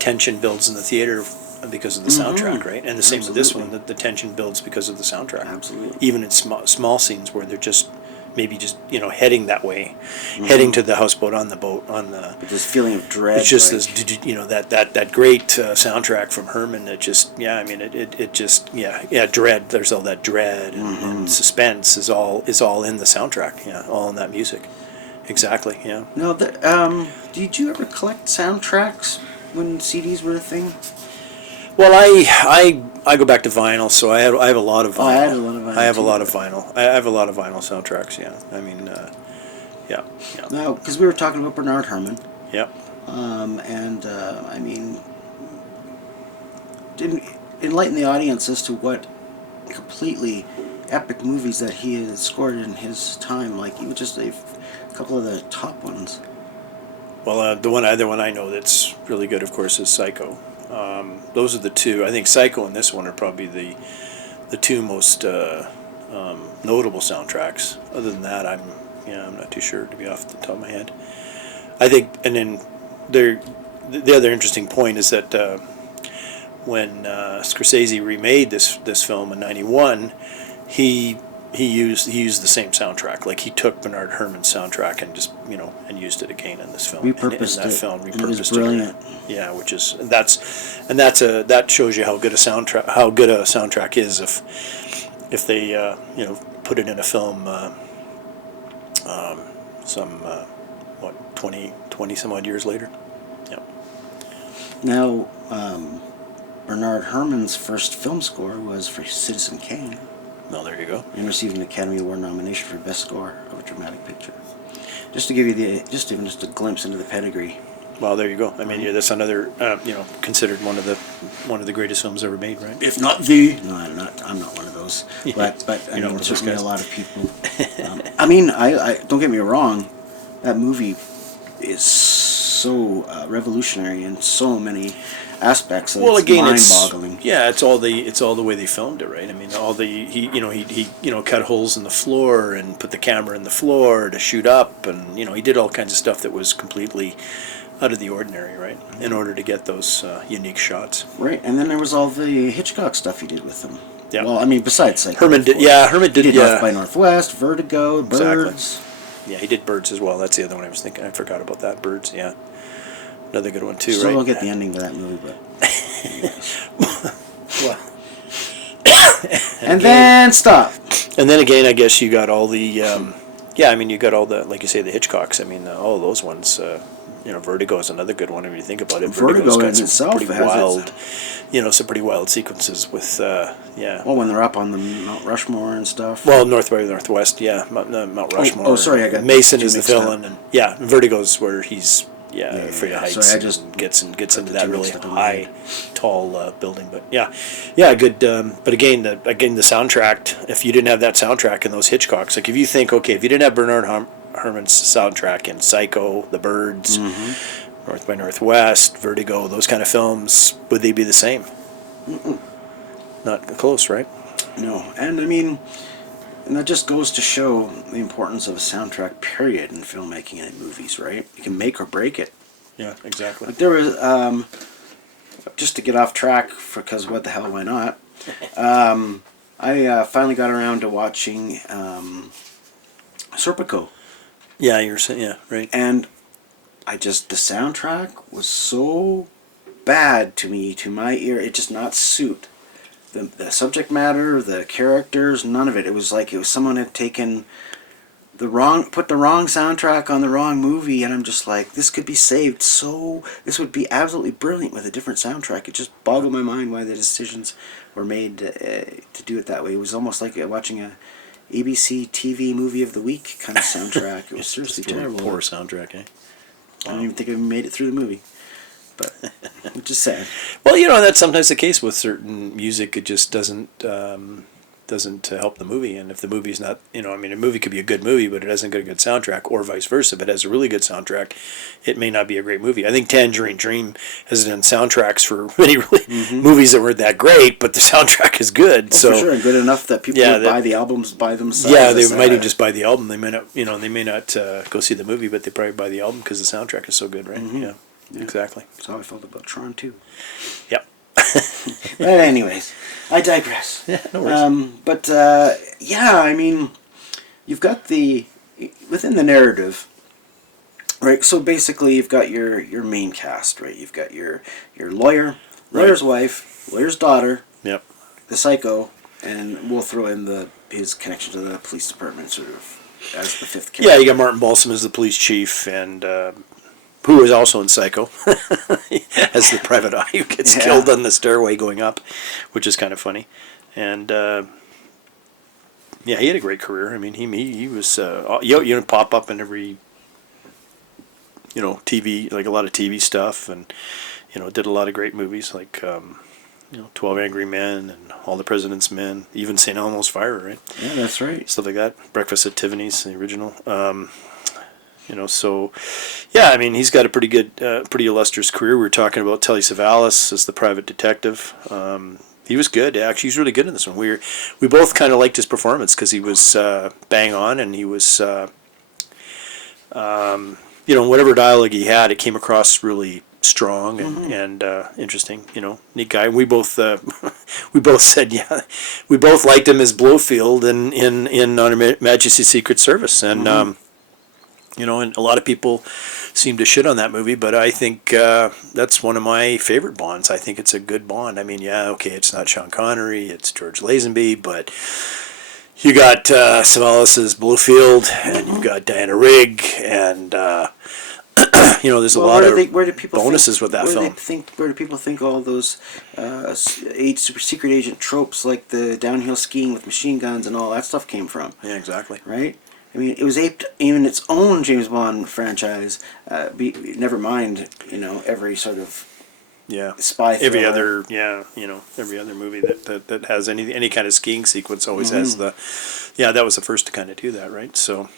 tension builds in the theater because of the soundtrack, right? And the same with this one, the tension builds because of the soundtrack. Absolutely. Even in small scenes where they're just heading that way, heading to the houseboat on the With this feeling of dread. It's just this, that great soundtrack from Herman that just, dread. There's all that dread and suspense is all in the soundtrack. All in that music. Exactly. Yeah. No, did you ever collect soundtracks when CDs were a thing? Well, I go back to vinyl, so I have a lot of vinyl. I had a lot of vinyl. I have a lot of vinyl. I have a lot of vinyl soundtracks. Yeah. I mean, yeah. No, because we were talking about Bernard Herrmann. Yep. I mean, didn't enlighten the audience as to what completely epic movies that he has scored in his time. Like, even just a couple of the top ones. Well, the other one I know that's really good, of course, is Psycho. Those are the two. I think Psycho and this one are probably the two most notable soundtracks. Other than that, I'm not too sure, to be off the top of my head. I think, and then the other interesting point is that when Scorsese remade this film in '91, he used the same soundtrack. Like, he took Bernard Herrmann's soundtrack and just and used it again in this film. Repurposed in that it. film, And it was brilliant. Yeah, that shows you how good a soundtrack is if they put it in a film 20 some odd years later. Yeah. Now, Bernard Herrmann's first film score was for Citizen Kane. Well, there you go. And received an Academy Award nomination for Best Score of a Dramatic Picture. Just to give you just a glimpse into the pedigree. Well, there you go. I mean, that's another, considered one of the greatest films ever made, right? If not the. No, I'm not one of those. But I know those certainly guys. a lot of people. I don't get me wrong. That movie is so revolutionary in so many aspects. That Well, it's again, mind-boggling. it's all the way they filmed it, right? I mean, he cut holes in the floor and put the camera in the floor to shoot up, and he did all kinds of stuff that was completely out of the ordinary, right? In order to get those unique shots. Right, and then there was all the Hitchcock stuff he did with them. Yeah. Well, I mean, besides Psycho. Herrmann did. He did. North by Northwest, Vertigo, Exactly. Birds. Yeah, he did Birds as well. That's the other one I was thinking. I forgot about that. Birds. Yeah, another good one too. Still right? don't get the ending to that movie, but. Well. And then stop. And then again, I guess you got all the, you got all the, like you say, the Hitchcocks. I mean, all of those ones, Vertigo is another good one when you think about it. Vertigo Vertigo's got in some itself pretty has wild, some pretty wild sequences with, Well, when they're up on the Mount Rushmore and stuff. Well, North by Northwest, Mount Rushmore. Sorry, I got Mason two is the mixed up. villain, and Vertigo's where he's afraid of heights. Sorry, I just and gets into the that two really mixed up in my high, tall building. But good. But again, the soundtrack. If you didn't have that soundtrack in those Hitchcocks, like if you think, okay, if you didn't have Bernard Herrmann's soundtrack in Psycho, The Birds, North by Northwest, Vertigo, those kind of films, would they be the same? Not close, right? No, and I mean, and that just goes to show the importance of a soundtrack, period, in filmmaking and in movies, right? You can make or break it. Yeah, exactly. Like there was, just to get off track, because what the hell, why not? I finally got around to watching Serpico. Yeah, you're saying, right. And the soundtrack was so bad to me, to my ear, it just not suit. The subject matter, the characters, none of it. It was like someone had taken put the wrong soundtrack on the wrong movie, and I'm just like, this could be saved this would be absolutely brilliant with a different soundtrack. It just boggled my mind why the decisions were made to do it that way. It was almost like watching a ABC TV movie of the week kind of soundtrack. It was seriously terrible. Poor soundtrack, eh? I don't even think I made it through the movie. But I'm just sad. Well, that's sometimes the case with certain music. It just doesn't help the movie. And if the movie's not, a movie could be a good movie, but it hasn't got a good soundtrack, or vice versa. If it has a really good soundtrack, it may not be a great movie. I think Tangerine Dream has done soundtracks for many movies that weren't that great, but the soundtrack is good. Oh, so for sure, and good enough that people would buy the albums by themselves. Yeah, they might even just buy the album. They may not, they may not go see the movie, but they probably buy the album because the soundtrack is so good, right? Yeah. Exactly. That's how I felt about Tron too. Yep. But anyways, I digress. Yeah, no worries. You've got within the narrative, right? So basically, you've got your main cast, right? You've got your lawyer's wife, lawyer's daughter, yep, the psycho, and we'll throw in his connection to the police department, sort of as the fifth character. Yeah, you got Martin Balsam as the police chief, and who is also in Psycho as the private eye who gets killed on the stairway going up, which is kind of funny. And he had a great career. I mean, he was pop up in every TV, like a lot of TV stuff, and did a lot of great movies like 12 Angry Men and All the President's Men, even St. Elmo's Fire, right? Yeah, that's right. Stuff like that. Breakfast at Tiffany's, the original. He's got a pretty good, pretty illustrious career. We were talking about Telly Savalas as the private detective. He was good. Actually, he's really good in this one. We both kind of liked his performance because he was bang on, and he was, whatever dialogue he had, it came across really strong and interesting. Neat guy. We both said, we both liked him as Blofeld in On Her Majesty's Secret Service, and and a lot of people seem to shit on that movie, but I think that's one of my favorite Bonds. I think it's a good Bond. I mean, it's not Sean Connery, it's George Lazenby, but you got Savalas as Blofeld, and you've got Diana Rigg, and there's a lot of bonuses with that film. Where do people think all those super secret agent tropes, like the downhill skiing with machine guns and all that stuff, came from? Yeah, exactly. Right? I mean, it was aped in its own James Bond franchise. Never mind, every sort of spy thriller. Every other movie that has any kind of skiing sequence always has that was the first to kind of do that, right? So,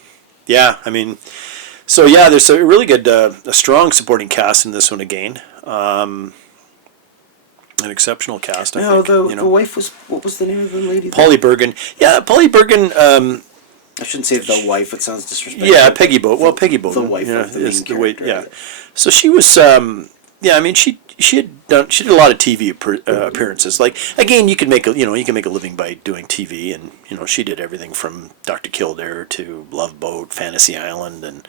there's a really good, a strong supporting cast in this one again. An exceptional cast, I think. The wife was, what was the name of the lady? Polly Bergen. Yeah, Polly Bergen. I shouldn't say the wife. It sounds disrespectful. Yeah, Peggy Boat. Well, Peggy Boat. The wife of the main character. Yeah. So she was. She did a lot of TV appearances. Like, again, you can make a living by doing TV, and she did everything from Dr. Kildare to Love Boat, Fantasy Island, and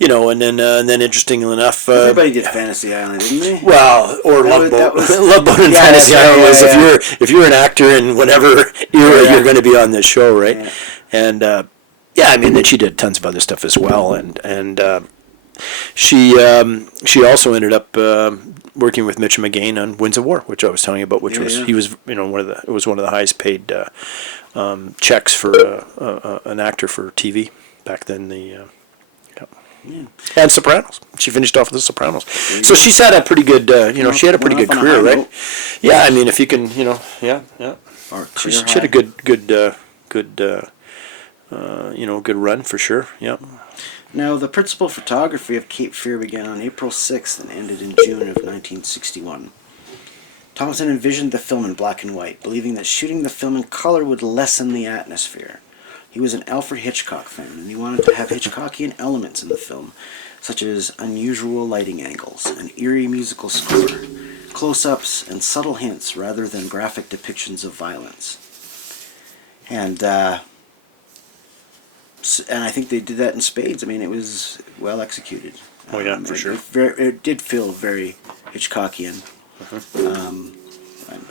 and then interestingly enough, everybody did Fantasy Island, didn't they? Well, or Love Boat. Love Boat and Fantasy Island was if you're an actor in whatever era you're going to be on this show, right? Yeah. And then she did tons of other stuff as well, and She also ended up working with Mitchum again on Winds of War, which I was telling you about, which he was it was one of the highest paid checks for an actor for TV back then. And Sopranos. She finished off with The Sopranos. So she's had a pretty good, she had a pretty good career, right? Yeah, I mean, if you can, She had a good run for sure. Yeah. Now, the principal photography of Cape Fear began on April 6th and ended in June of 1961. Thompson envisioned the film in black and white, believing that shooting the film in color would lessen the atmosphere. He was an Alfred Hitchcock fan, and he wanted to have Hitchcockian elements in the film, such as unusual lighting angles, an eerie musical score, close-ups, and subtle hints rather than graphic depictions of violence. And I think they did that in spades. I mean, it was well executed. Oh yeah, for sure. It did feel very Hitchcockian.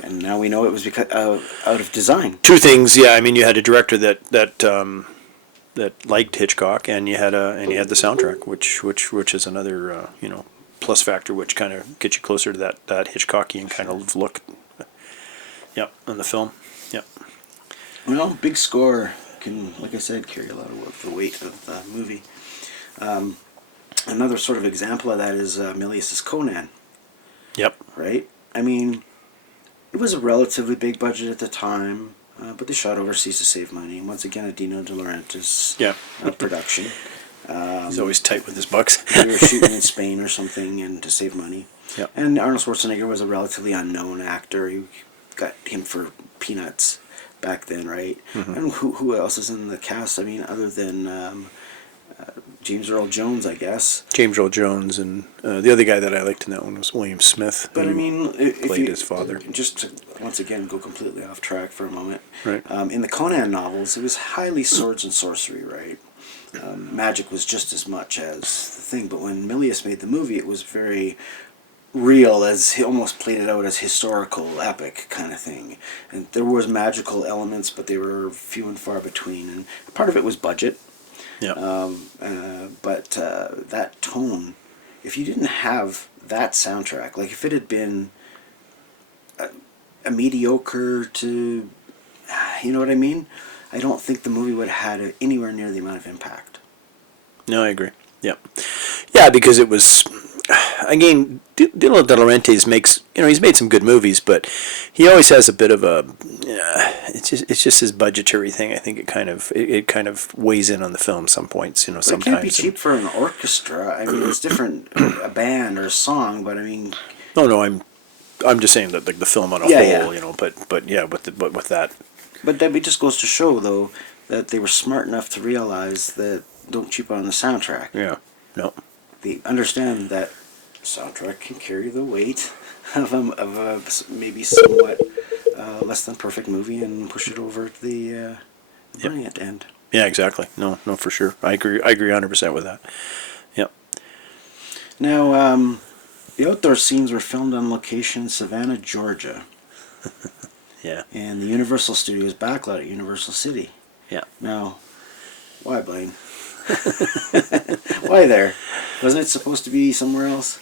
And now we know it was because out of design. Two things, yeah. I mean, you had a director that liked Hitchcock, and you had the soundtrack, which is another plus factor, which kind of gets you closer to that Hitchcockian kind of look. Yep, on the film. Yep. Well, big score can, like I said, carry a lot of the weight of the movie. Another sort of example of that is Milius's Conan. Yep. Right? I mean, it was a relatively big budget at the time, but they shot overseas to save money. And once again, a Dino De Laurentiis production. He's always tight with his bucks. They were shooting in Spain or something, and to save money. Yep. And Arnold Schwarzenegger was a relatively unknown actor. You got him for peanuts back then, right? Mm-hmm. And who else is in the cast? I mean, other than James Earl Jones, I guess. James Earl Jones, and the other guy that I liked in that one was William Smith. But I mean, if played you, his father. Just to once again go completely off track for a moment. Right. In the Conan novels, it was highly swords and sorcery, right? Magic was just as much as the thing. But when Milius made the movie, it was very real, as he almost played it out as historical epic kind of thing. And there was magical elements, but they were few and far between. And part of it was budget. Yeah. But that tone, if you didn't have that soundtrack, like if it had been a mediocre to, you know what I mean? I don't think the movie would have had anywhere near the amount of impact. No, I agree. Yeah. Yeah, because it was, again, Dino De Laurentiis makes, he's made some good movies, but he always has a bit of a, it's just his budgetary thing. I think it kind of weighs in on the film some points, sometimes. It can't be cheap for an orchestra. I mean, it's different, a band or a song, but I mean. No, I'm just saying that the film on a whole, but yeah, with that. But that just goes to show, though, that they were smart enough to realize that don't cheap on the soundtrack. Yeah. No. They understand that soundtrack can carry the weight of a maybe somewhat less than perfect movie and push it over to the brilliant end. Yeah, exactly. No, for sure. I agree 100% with that. Yep. Now, the outdoor scenes were filmed on location in Savannah, Georgia. Yeah. And the Universal Studios backlot at Universal City. Yeah. Now, why, Blaine? Why there? Wasn't it supposed to be somewhere else?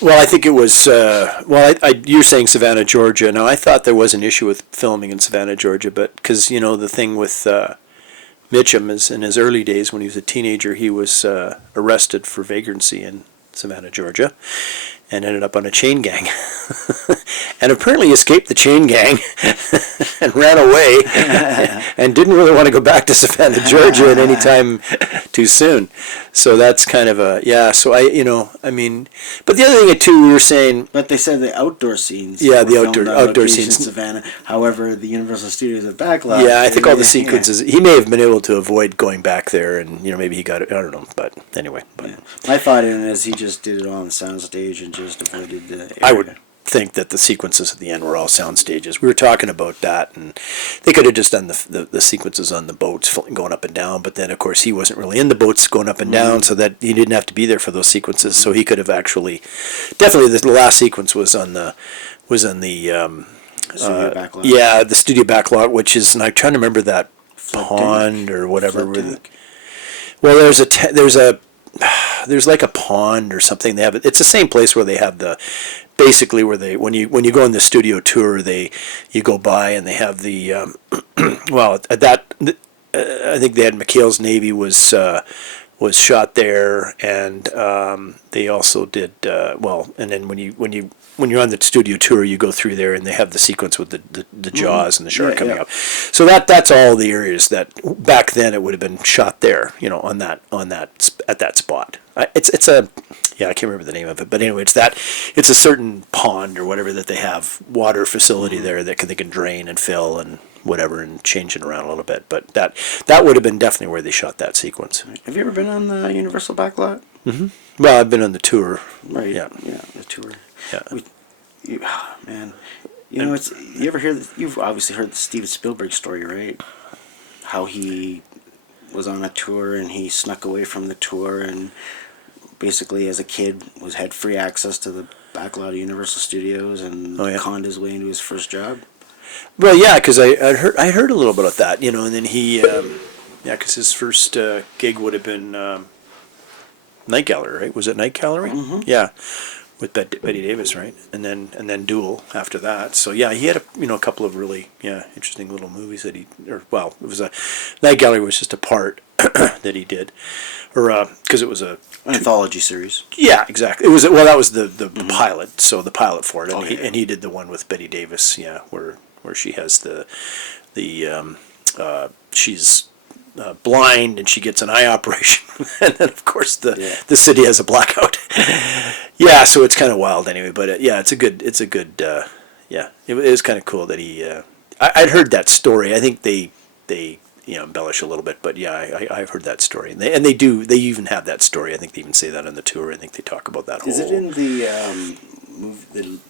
Well, I think it was. You're saying Savannah, Georgia. Now, I thought there was an issue with filming in Savannah, Georgia, but because the thing with Mitchum is in his early days when he was a teenager, he was arrested for vagrancy in Savannah, Georgia, and ended up on a chain gang, and apparently escaped the chain gang and ran away, and didn't really want to go back to Savannah, Georgia at any time too soon. So that's kind of a So but the other thing too, we were saying. But they said the outdoor scenes. Yeah, the filmed on outdoor location scenes. in Savannah. However, the Universal Studios at backlot. Yeah, I think all the sequences. He may have been able to avoid going back there, and maybe he got it. I don't know, but anyway. But yeah. My thought in it is he just did it on the soundstage and just avoided the area. I would think that the sequences at the end were all sound stages. We were talking about that, and they could have just done the sequences on the boats going up and down, but then of course he wasn't really in the boats going up and down, so that he didn't have to be there for those sequences. So he could have actually, definitely the last sequence was on the studio backlot. Yeah, the studio backlot, which is, and I'm trying to remember that pond or whatever. Well, there's a there's like a pond or something. They have it. It's the same place where they have basically where they when you go on the studio tour, you go by and they have the well at that I think they had McHale's Navy was shot there, and they also did and then when you're on the studio tour, you go through there and they have the sequence with the jaws and the shark coming up. So that's all the areas that back then it would have been shot there, on that at that spot. It's a I can't remember the name of it, but anyway, it's a certain pond or whatever that they have water facility there that they can drain and fill and whatever and change it around a little bit. But that would have been definitely where they shot that sequence. Have you ever been on the Universal backlot? Mm-hmm. Well, I've been on the tour. Right. Yeah. Yeah, the tour. Yeah. Man, it's you ever hear? You've obviously heard the Steven Spielberg story, right? How he was on a tour and he snuck away from the tour and basically, as a kid, had free access to the backlot of Universal Studios and conned his way into his first job. Well, yeah, because I heard a little bit about that, and then he, because his first gig would have been Night Gallery, right? Was it Night Gallery? Mm-hmm. Yeah, with Betty Davis, right? And then Duel after that. So yeah, he had a couple of really interesting little movies that it was Night Gallery was just a part that he did, or because it was an anthology series. Yeah, exactly. It was that was the pilot. So the pilot for it, and he did the one with Betty Davis. Yeah, where she has the she's blind and she gets an eye operation, and then of course the city has a blackout. Yeah, so it's kind of wild anyway. But it's a good. It was kind of cool that he. I'd heard that story. I think they embellish a little bit, but I've heard that story, and they even have that story. I think they even say that on the tour. I think they talk about that. Is it in the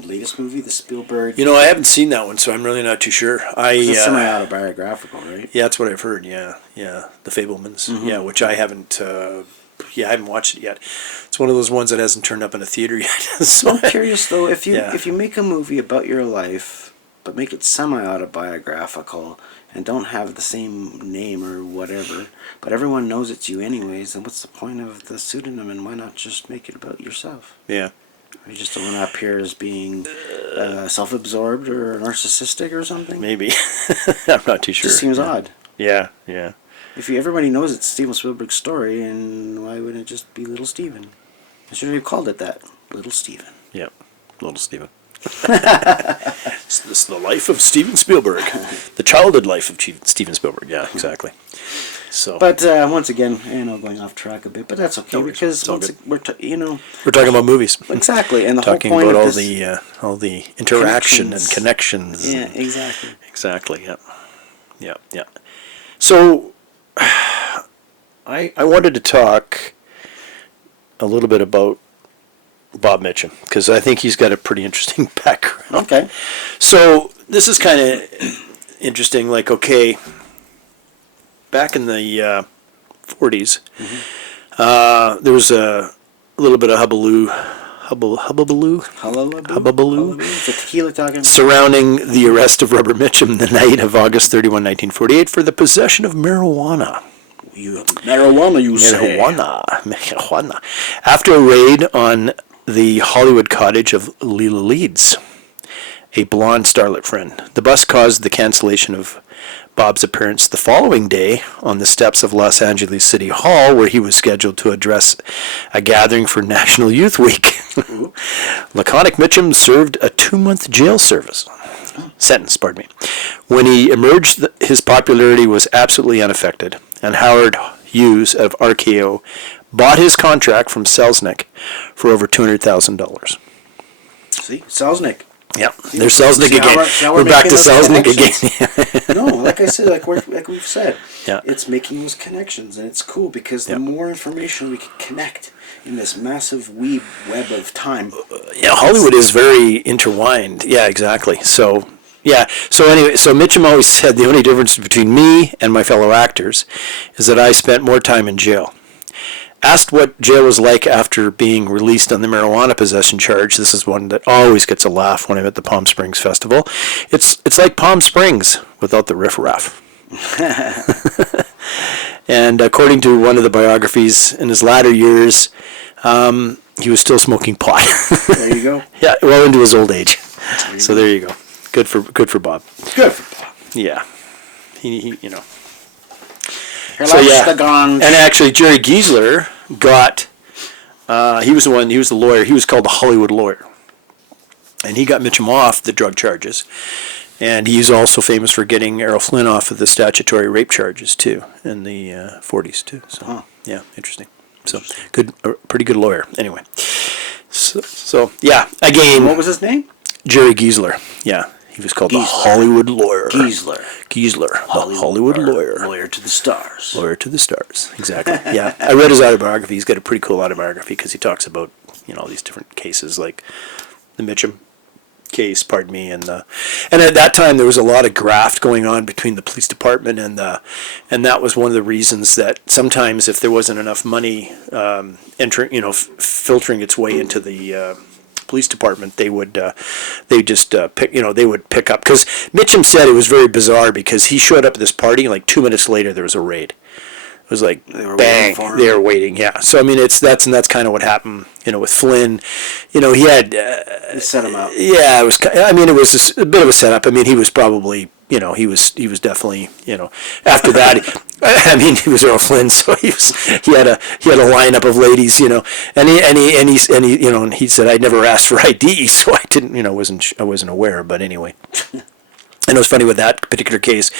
latest movie, the Spielberg? I haven't seen that one, so I'm really not too sure. It's semi-autobiographical, right? Yeah, that's what I've heard. Yeah, The Fabelmans. Mm-hmm. Yeah, which I haven't. I haven't watched it yet. It's one of those ones that hasn't turned up in a theater yet. So I'm curious though, if you make a movie about your life, but make it semi-autobiographical and don't have the same name or whatever, but everyone knows it's you anyways, then what's the point of the pseudonym, and why not just make it about yourself? Yeah. You just don't want to appear as being self-absorbed or narcissistic or something? Maybe. I'm not too sure. It just seems odd. Yeah. If everybody knows it's Steven Spielberg's story, and why wouldn't it just be Little Steven? I should have called it that. Little Steven. Yeah. Little Steven. It's the life of Steven Spielberg. The childhood life of Steven Spielberg. Yeah, exactly. So, but once again, going off track a bit, but that's okay because we're talking about movies. Exactly, and the talking whole point about of all the interaction and connections. Yeah, exactly. Exactly. Yeah. So, I wanted to talk a little bit about Bob Mitchum, because I think he's got a pretty interesting background. Okay. So this is kind of interesting. Like, okay, back in the 40s, there was a little bit of hubbaloo The tequila talking surrounding the arrest of Rubber Mitchum the night of August 31, 1948, for the possession of marijuana. Marijuana. After a raid on the Hollywood cottage of Leela Leeds, a blonde starlet friend. The bust caused the cancellation of Bob's appearance the following day on the steps of Los Angeles City Hall, where he was scheduled to address a gathering for National Youth Week. Laconic Mitchum served a 2-month jail sentence. When he emerged, his popularity was absolutely unaffected, and Howard Hughes of RKO bought his contract from Selznick for over $200,000. See, Selznick. Yep, there's Selznick again. We're back to Selznick again. No, like I said, like we've said, yeah. It's making those connections, and it's cool because the more information we can connect in this massive web of time. Hollywood is very intertwined. Yeah, exactly. So anyway, Mitchum always said the only difference between me and my fellow actors is that I spent more time in jail. Asked what jail was like after being released on the marijuana possession charge, this is one that always gets a laugh when I'm at the Palm Springs Festival. It's like Palm Springs without the riffraff. And according to one of the biographies, in his latter years, He was still smoking pot. There you go. Yeah, well into his old age. So there you go. Good for Bob. Good for Bob. Yeah. He Gone. And actually, Jerry Giesler got. He was the lawyer. He was called the Hollywood lawyer, and he got Mitchum off the drug charges. And he's also famous for getting Errol Flynn off of the statutory rape charges too in the 40s too. So yeah, interesting. So good, pretty good lawyer. Anyway, so yeah, again. What was his name? Jerry Giesler. Yeah, he was called the Hollywood lawyer. Giesler, the Hollywood lawyer. Lawyer to the stars. Lawyer to the stars. Exactly. Yeah, I read his autobiography. He's got a pretty cool autobiography because he talks about all these different cases like the Mitchum case, pardon me, and at that time there was a lot of graft going on between the police department and that was one of the reasons that sometimes if there wasn't enough money filtering its way into the police department, they would pick up, because Mitchum said it was very bizarre because he showed up at this party and like 2 minutes later there was a raid. It was like bang, they were waiting. Yeah, so I mean that's kind of what happened. With Flynn, he had set him up. Yeah, it was. I mean, it was a bit of a setup. I mean, he was probably, he was definitely, after that. I mean, he was Earl Flynn, so he had a lineup of ladies, and he said I'd never asked for ID, so I didn't, I wasn't aware. But anyway. And it was funny with that particular case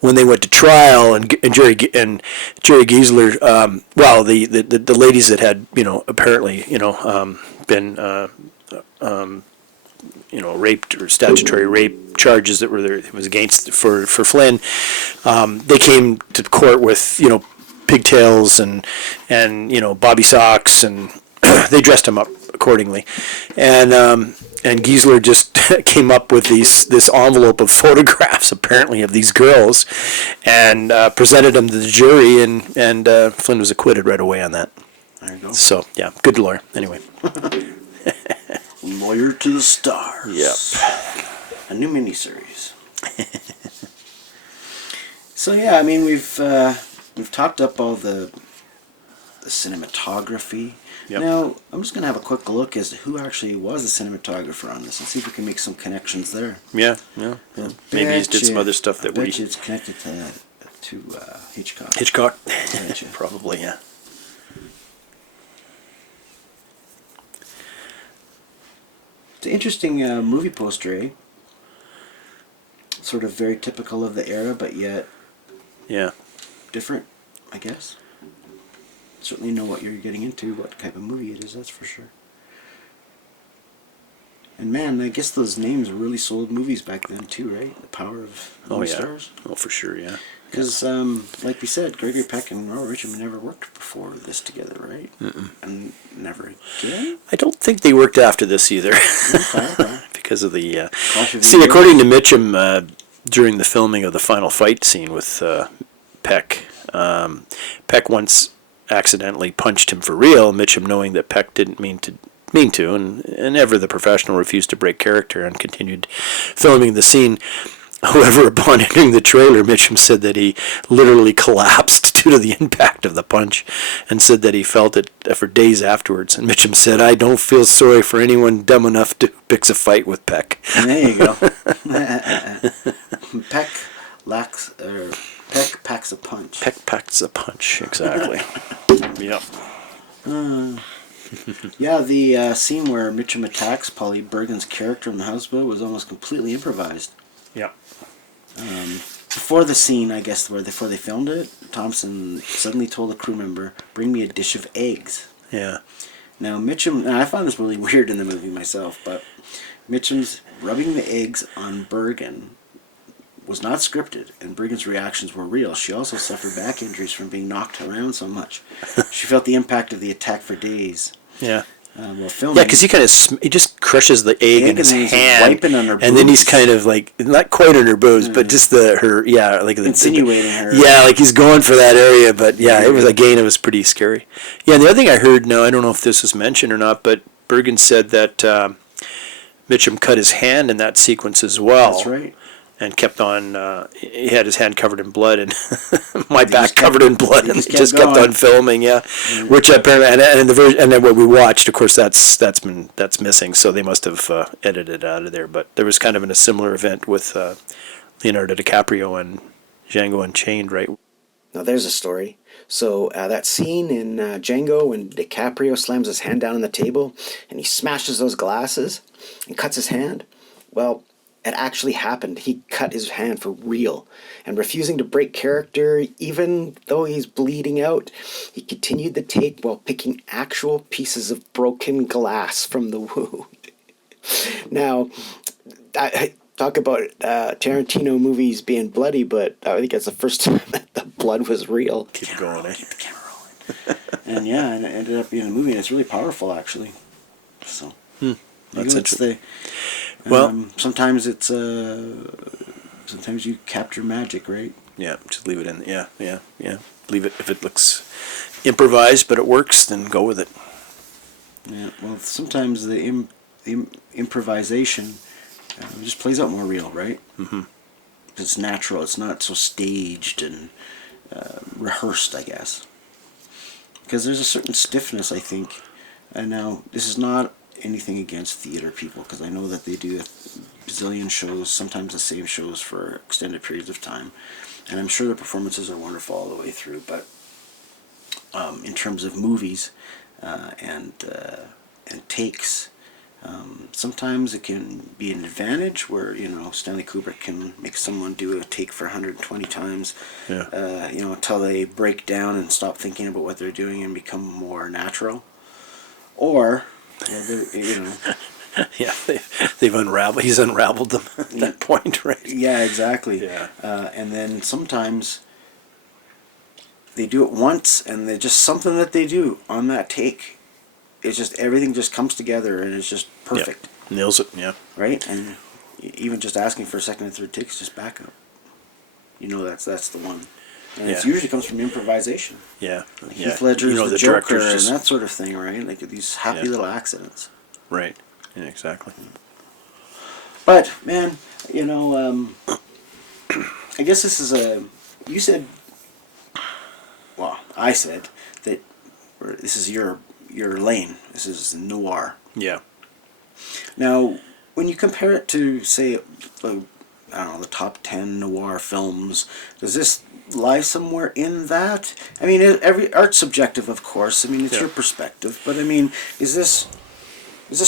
when they went to trial, and Jerry Giesler, the ladies that had apparently been raped or statutory rape charges that were there, it was against for Flynn, they came to court with pigtails and bobby socks, and they dressed him up accordingly, and Giesler just came up with this envelope of photographs, apparently, of these girls, and presented them to the jury, and Flynn was acquitted right away on that. There you go. So, yeah, good lawyer. Anyway. Lawyer to the stars. Yep. A new miniseries. So, yeah, I mean, we've talked up all the cinematography. Yep. Now, I'm just going to have a quick look as to who actually was the cinematographer on this and see if we can make some connections there. Yeah. Maybe he did some other stuff that we... it's connected to Hitchcock. Hitchcock? Probably, yeah. It's an interesting movie poster, eh? Sort of very typical of the era, but yet... Yeah. Different, I guess. Certainly know what you're getting into, what type of movie it is, that's for sure. And man, I guess those names really sold movies back then too, right? The power of movie stars. Oh, for sure, yeah. Because, like we said, Gregory Peck and Mitchum never worked before this together, right? And never again? I don't think they worked after this either. Okay. Because of the... See, according to Mitchum, during the filming of the final fight scene with Peck, Peck once accidentally punched him for real, Mitchum, knowing that Peck didn't mean to, and ever the professional, refused to break character and continued filming the scene. However, upon entering the trailer, Mitchum said that he literally collapsed due to the impact of the punch, and said that he felt it for days afterwards. And Mitchum said, "I don't feel sorry for anyone dumb enough to pick a fight with Peck." And there you go. Peck packs a punch. Peck packs a punch, exactly. Yep. Yeah, the scene where Mitchum attacks Polly Bergen's character in the houseboat was almost completely improvised. Yep. Before the scene, I guess, before they filmed it, Thompson suddenly told a crew member, "Bring me a dish of eggs." Yeah. Now, Mitchum, and I found this really weird in the movie myself, but Mitchum's rubbing the eggs on Bergen was not scripted, and Bergen's reactions were real. She also suffered back injuries from being knocked around so much. She felt the impact of the attack for days. Yeah. While filming. Yeah, because he just crushes the egg in his hand, wiping on her boobs. And then he's kind of like, not quite on her boobs, but just insinuating her. Yeah, like he's going for that area, but yeah, it was pretty scary. Yeah, and the other thing I heard, now I don't know if this was mentioned or not, but Bergen said that Mitchum cut his hand in that sequence as well. That's right. and kept on. He had his hand covered in blood and my back covered in blood, and he just kept on filming. Yeah, which apparently and then what we watched, of course, that's missing. So they must have edited it out of there. But there was kind of a similar event with Leonardo DiCaprio and Django Unchained, right? Now there's a story. So that scene in Django when DiCaprio slams his hand down on the table and he smashes those glasses and cuts his hand. Well, it actually happened. He cut his hand for real. And refusing to break character, even though he's bleeding out, he continued the take while picking actual pieces of broken glass from the wound. Now, I talk about Tarantino movies being bloody, but I think that's the first time that the blood was real. Keep going, eh? Keep the camera rolling. And yeah, and it ended up being a movie, and it's really powerful, actually. So, That's interesting. Well, sometimes it's sometimes you capture magic, right? Yeah, just leave it in. Yeah. Leave it if it looks improvised, but it works. Then go with it. Yeah. Well, sometimes the improvisation just plays out more real, right? Mm-hmm. It's natural. It's not so staged and rehearsed, I guess. Because there's a certain stiffness, I think. And now, this is not anything against theater people, because I know that they do a bazillion shows, sometimes the same shows for extended periods of time. And I'm sure the performances are wonderful all the way through. But in terms of movies and takes, sometimes it can be an advantage where, Stanley Kubrick can make someone do a take for 120 times, until they break down and stop thinking about what they're doing and become more natural. Or, Yeah, they've unraveled. He's unraveled them at that point, right? Yeah, exactly. Yeah. And then sometimes they do it once, and they're just something that they do on that take. It's just everything just comes together, and it's just perfect. Yeah. Nails it. Yeah. Right, and even just asking for a second and third take is just backup. That's the one. And it usually comes from improvisation. Yeah. Heath Ledger's the Joker and just... that sort of thing, right? Like these happy little accidents. Right. Yeah, exactly. But, man, I guess this is you said, well, I said that this is your lane. This is noir. Yeah. Now, when you compare it to, say, the top 10 noir films, does this lie somewhere in that? I mean, every art's subjective, of course. I mean, it's your perspective. But, I mean, is this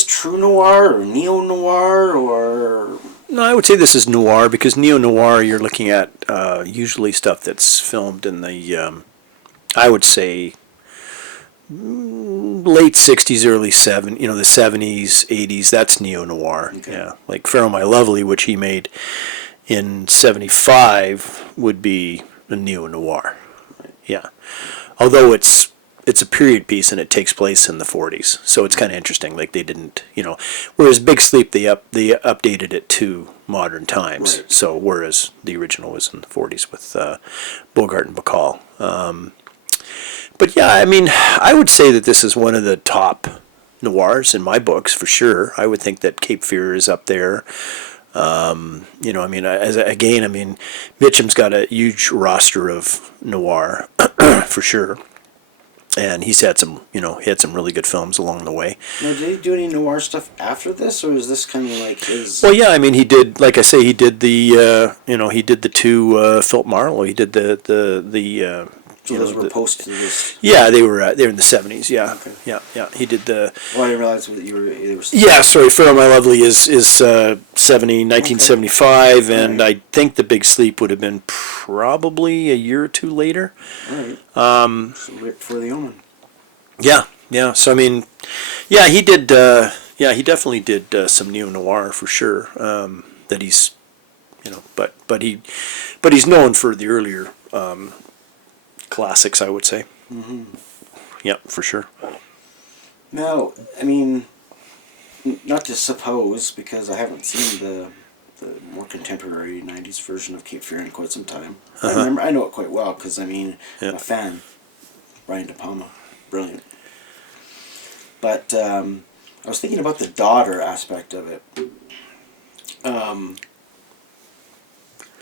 true noir or neo-noir or... No, I would say this is noir, because neo-noir, you're looking at usually stuff that's filmed in the, I would say, late 60s, early 70s, the 70s, 80s, that's neo-noir. Okay. Yeah, like Pharaoh My Lovely, which he made in 75, would be a neo-noir. Yeah. Although it's a period piece and it takes place in the 40s, so it's kind of interesting. Like they didn't, whereas Big Sleep they updated it to modern times. Right. So whereas the original was in the 40s with Bogart and Bacall. But yeah, I mean, I would say that this is one of the top noirs in my books for sure. I would think that Cape Fear is up there. Mitchum's got a huge roster of noir for sure. And he's had some, he had some really good films along the way. Now, did he do any noir stuff after this, or is this kind of like his... Well, yeah, I mean, he did, like I say, he did the, he did the two Philip Marlowe. He did the so those were post to this... Yeah, they were in the 70s, yeah. Okay. Yeah. He did the... Well, I didn't realize that you were... Yeah, sorry, Pharaoh My Lovely is 1975, okay. And right. I think The Big Sleep would have been probably a year or two later. All right. So right before The Omen. Yeah. So, I mean, yeah, he did... he definitely did some neo-noir for sure. That he's... but he's known for the earlier... classics, I would say. Mm-hmm. Yeah, for sure. Now, I mean, not to suppose, because I haven't seen the more contemporary 90s version of Cape Fear in quite some time. Uh-huh. I know it quite well, because, I mean, I'm a fan. Brian De Palma. Brilliant. But I was thinking about the daughter aspect of it.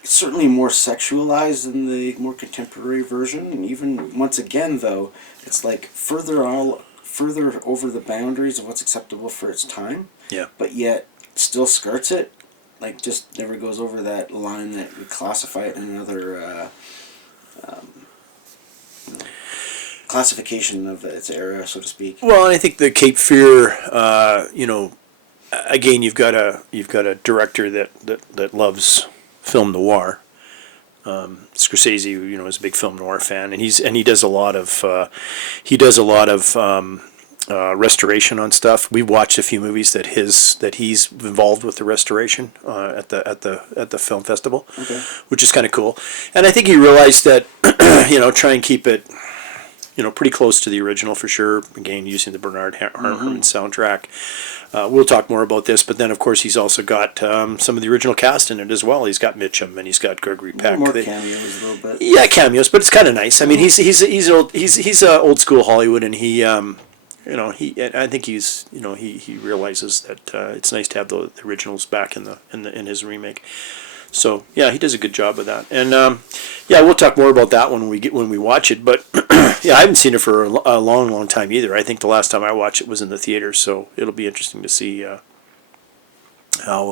certainly more sexualized than the more contemporary version. And even once again, though, it's like further over the boundaries of what's acceptable for its time. Yeah. But yet still skirts it. Like, just never goes over that line that would classify it in another classification of its era, so to speak. Well, and I think the Cape Fear, again, you've got a director that loves film noir. Scorsese, is a big film noir fan, and he does a lot of restoration on stuff. We've watched a few movies that he's involved with the restoration at the film festival, Okay. which is kind of cool. And I think he realized that try and keep it pretty close to the original for sure. Again, using the Bernard Herrmann soundtrack. We'll talk more about this, but then of course he's also got some of the original cast in it as well. He's got Mitchum and he's got Gregory Peck. More cameos a little bit. Yeah, cameos, but it's kind of nice. I mean, he's old school Hollywood, and I think he realizes that it's nice to have the originals back in his remake. So yeah, he does a good job of that, and we'll talk more about that when we watch it. But yeah, I haven't seen it for a long time either. I think the last time I watched it was in the theater, so it'll be interesting to see how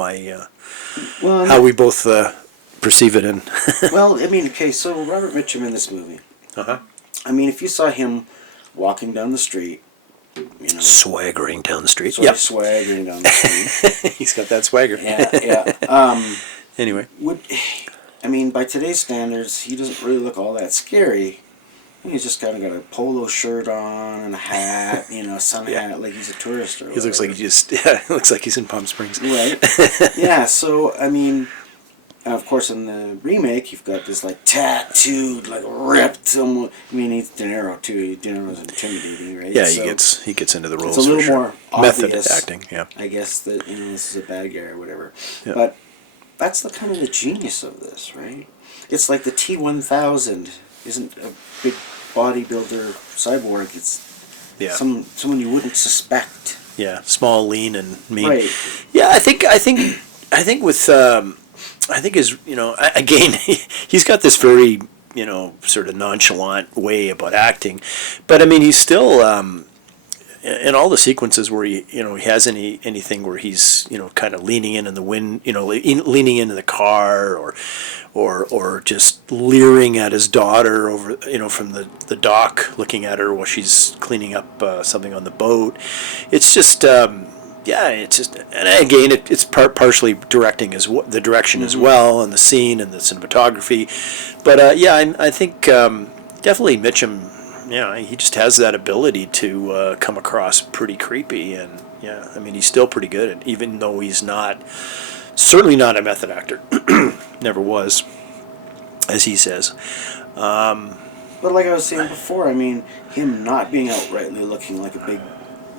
we both perceive it. And well, I mean, okay, so Robert Mitchum in this movie. I mean, if you saw him walking down the street, swaggering down the street. Yep. Swaggering down the street. He's got that swagger. Yeah. Anyway. By today's standards, he doesn't really look all that scary. He's just kind of got a polo shirt on and a hat, sun hat, like he's a tourist or whatever. He looks like looks like he's in Palm Springs. Right. Yeah, so, of course, in the remake, you've got this, like, tattooed, like, ripped, he's De Niro, too. De Niro's intimidating, right? Yeah, he gets into the roles. It's a little more method obvious, acting, yeah. I guess, that, this is a bad guy or whatever. Yeah. But that's the kind of the genius of this, right? It's like the T-1000 isn't a big bodybuilder cyborg. It's someone you wouldn't suspect. Yeah, small, lean, and mean. Right. Yeah, I think with his, again, he's got this very, sort of nonchalant way about acting, but he's still in all the sequences where he has anything where he's kind of leaning in the wind, leaning into the car, or just leering at his daughter over, from the dock, looking at her while she's cleaning up something on the boat. It's just. It's just, and again, it's partially directing the direction as well, and the scene and the cinematography. But I think definitely Mitchum. Yeah, he just has that ability to come across pretty creepy, and he's still pretty good at, even though he's certainly not a method actor, never was, as he says. But like I was saying before, him not being outrightly looking like a big,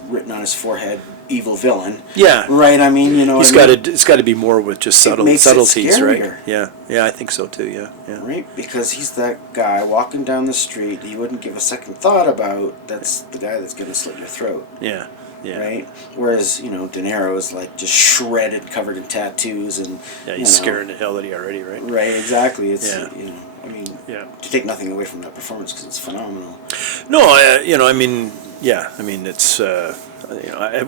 written on his forehead, evil villain. Yeah. Right. It's got to be more with just subtleties, right? Yeah. I think so too. Yeah. Right, because he's that guy walking down the street that you wouldn't give a second thought about. That's the guy that's going to slit your throat. Yeah. Right. Whereas De Niro is like just shredded, covered in tattoos, and he's scaring the hell out of you already, right? Right. Exactly. It's to take nothing away from that performance because it's phenomenal. No, it's.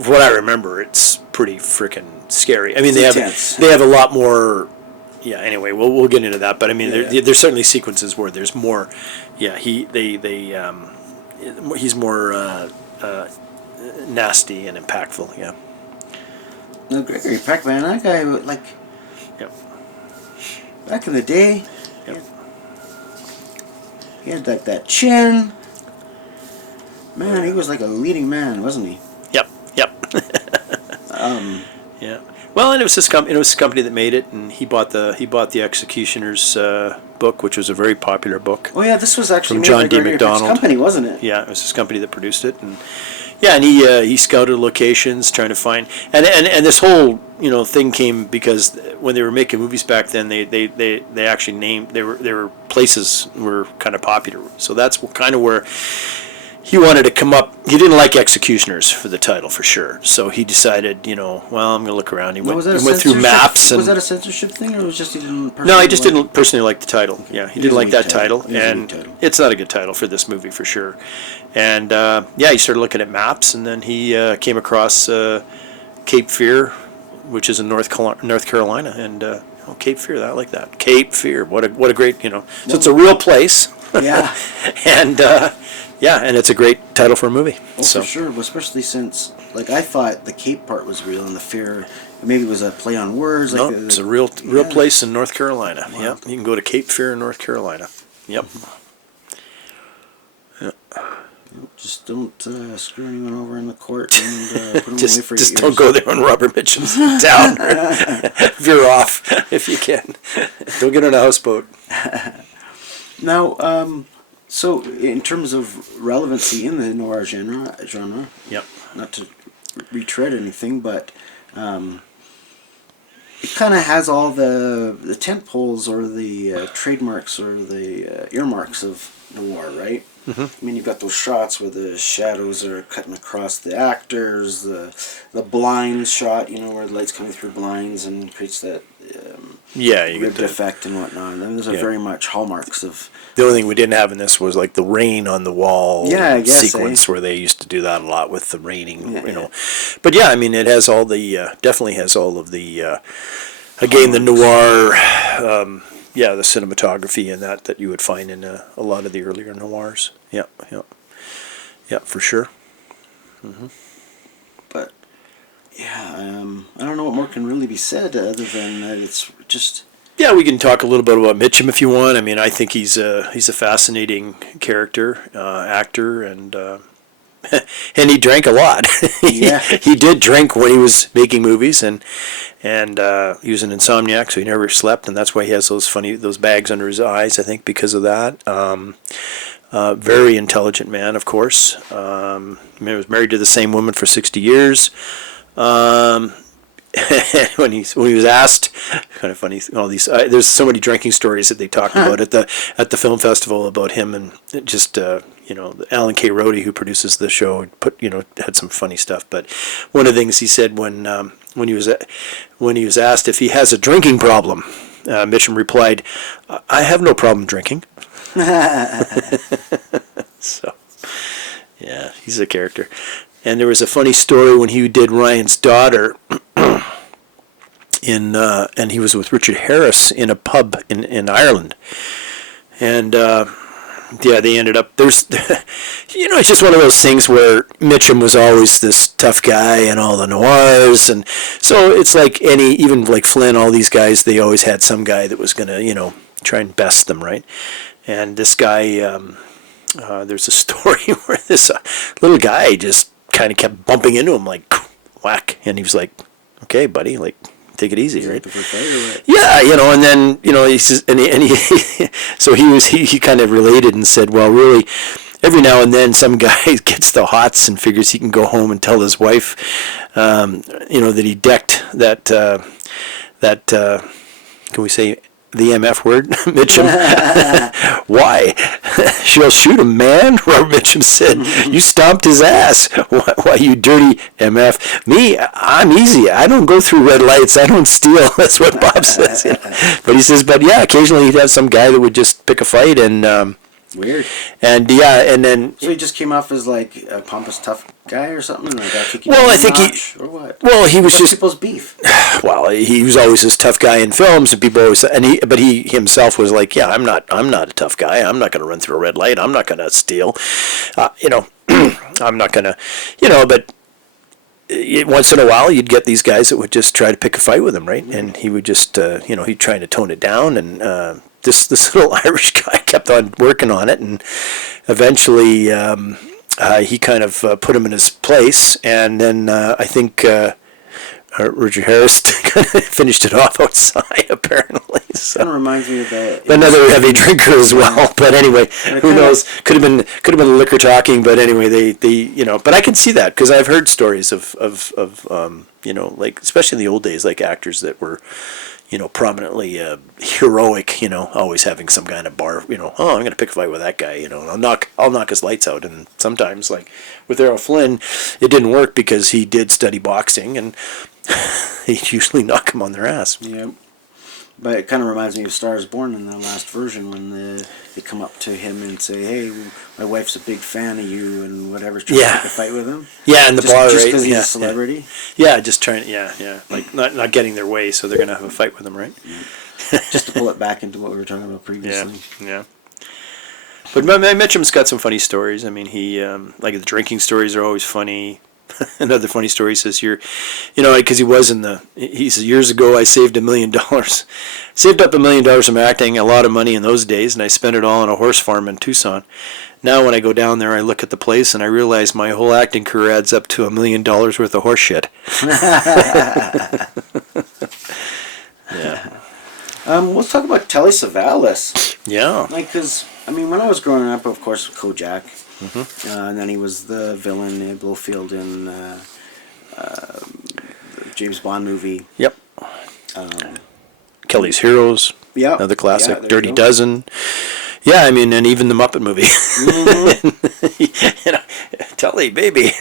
What I remember, it's pretty freaking scary. They have a lot more. Yeah. Anyway, we'll get into that, but there's certainly sequences where there's more. Yeah. He's more nasty and impactful. Yeah. No, Gregory Peck, man, that guy Yep. Back in the day. Yep. He had that chin. Man, he was like a leading man, wasn't he? Yep. Yeah. Well, and it was his company. It was his company that made it, and he bought the Executioner's book, which was a very popular book. Oh yeah, this was actually from made John by D. Gregory Peck's MacDonald. company, wasn't it? Yeah, it was his company that produced it, and he scouted locations, trying to find, and this whole thing came because when they were making movies back then, they actually named there were places were kind of popular, so that's kind of where he wanted to come up. He didn't like Executioners for the title for sure. So he decided, well, I'm going to look around. He went through maps. Was that a censorship thing, or was just he didn't? No, he just didn't personally like the title. Yeah, he didn't like that title, and title. it's not a good title for this movie for sure. And he started looking at maps, and then he came across Cape Fear, which is in North Carolina, and Cape Fear. I like that. Cape Fear. What a great So it's a real place. Yeah. And and it's a great title for a movie. Oh, for sure, especially since I thought the Cape part was real and the fear maybe it was a play on words. No, it's a real place in North Carolina. Wow. Yeah, you can go to Cape Fear in North Carolina. Yep. Yeah. Just don't screw anyone over in the court and put them away for just years. Don't go there when Robert Mitchum's down. Veer off if you can. Don't get on a houseboat. Now, so in terms of relevancy in the noir genre, yep. Not to retread anything, but it kind of has all the tent poles or the trademarks or the earmarks of noir, right? Mm-hmm. I mean, you've got those shots where the shadows are cutting across the actors, the blinds shot, where the light's coming through blinds and creates that you ribbed get the effect and whatnot. And those are very much hallmarks of. The only thing we didn't have in this was the rain on the wall sequence where they used to do that a lot with the raining, But yeah, I mean, it has all the definitely has all of the again the noir. The cinematography and that you would find in a lot of the earlier noirs. Yeah, for sure. Mm-hmm. But I don't know what more can really be said other than that it's just. Yeah, we can talk a little bit about Mitchum if you want. I mean, I think he's a fascinating character, actor, and and he drank a lot. Yeah. He did drink when he was making movies, and he was an insomniac, so he never slept, and that's why he has those bags under his eyes, I think, because of that. Very intelligent man, of course. He was married to the same woman for 60 years. When he was asked, kind of funny, all these there's so many drinking stories that they talked about at the film festival about him, and just Alan K. Rhodey, who produces the show, had some funny stuff. But one of the things he said when he was asked if he has a drinking problem, Mitchum replied, "I have no problem drinking." So, yeah, he's a character. And there was a funny story when he did Ryan's Daughter, and he was with Richard Harris in a pub in Ireland, and they ended up it's just one of those things where Mitchum was always this tough guy in all the noirs, and so it's even like Flynn, all these guys, they always had some guy that was gonna try and best them, right? And this guy, there's a story where this little guy just kind of kept bumping into him whack, and he was like, "Okay, buddy, take it easy, right?" Yeah, and then he says, and he so he kind of related and said, "Well, really, every now and then some guy gets the hots and figures he can go home and tell his wife, that he decked that can we say the MF word, Mitchum?" "Why?" "She'll shoot him, man," Robert Mitchum said. "You stomped his ass. Why, you dirty MF. Me, I'm easy. I don't go through red lights. I don't steal." That's what Bob says. But he says, occasionally he'd have some guy that would just pick a fight, and weird. And then so he just came off as a pompous tough guy or something. I think or what? Well, he was just people's beef. Well, he was always this tough guy in films, and people always, but he himself was like, "Yeah, I'm not a tough guy. I'm not going to run through a red light. I'm not going to steal. I'm not going to, But once in a while, you'd get these guys that would just try to pick a fight with him, right? And he would just, he'd try to tone it down, and this little Irish guy kept on working on it, and eventually he kind of put him in his place, and then I think Richard Harris kind of finished it off outside, apparently. So. Kind of reminds me of that. Another heavy drinker as well, but anyway, who knows? Could have been liquor talking, but anyway, they But I can see that because I've heard stories of especially in the old days, actors that were, prominently heroic, always having some kind of bar, oh, I'm going to pick a fight with that guy, and I'll knock his lights out. And sometimes, like with Errol Flynn, it didn't work because he did study boxing, and he'd usually knock him on their ass. Yeah. But it kind of reminds me of Star is Born in the last version when they come up to him and say, "Hey, my wife's a big fan of you," and whatever's trying to pick a fight with him. Yeah, in the bar, just right? because he's a celebrity. Yeah, just trying. Yeah, like not getting their way, so they're gonna have a fight with him, right? Just to pull it back into what we were talking about previously. Yeah. But Mitchum's got some funny stories. I mean, he like the drinking stories are always funny. Another funny story says here, because he says, years ago I saved $1 million. Saved up $1 million from acting, a lot of money in those days, and I spent it all on a horse farm in Tucson. Now when I go down there, I look at the place and I realize my whole acting career adds up to $1 million worth of horse shit. Yeah. Let's talk about Telly Savalas. Yeah. Because, when I was growing up, of course, Kojak. And then he was the villain in Blofeld in the James Bond movie. Yep. Kelly's Heroes. Yeah. Another classic. Yeah, Dirty Dozen. Yeah, and even the Muppet movie. Telly, baby.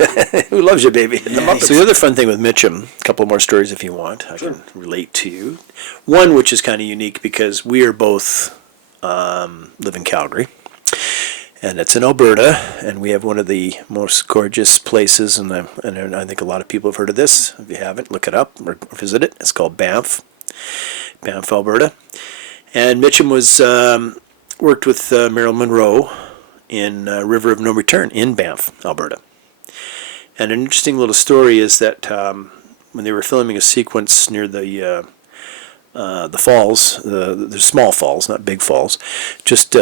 Who loves you, baby? The Muppets. So the other fun thing with Mitchum, a couple more stories if you want, I can relate to you. One which is kind of unique because we are both live in Calgary. And it's in Alberta, and we have one of the most gorgeous places, and I think a lot of people have heard of this. If you haven't, look it up or visit it. It's called Banff, Alberta. And Mitchum was worked with Marilyn Monroe in River of No Return in Banff, Alberta. And an interesting little story is that when they were filming a sequence near the falls, the small falls, not big falls, just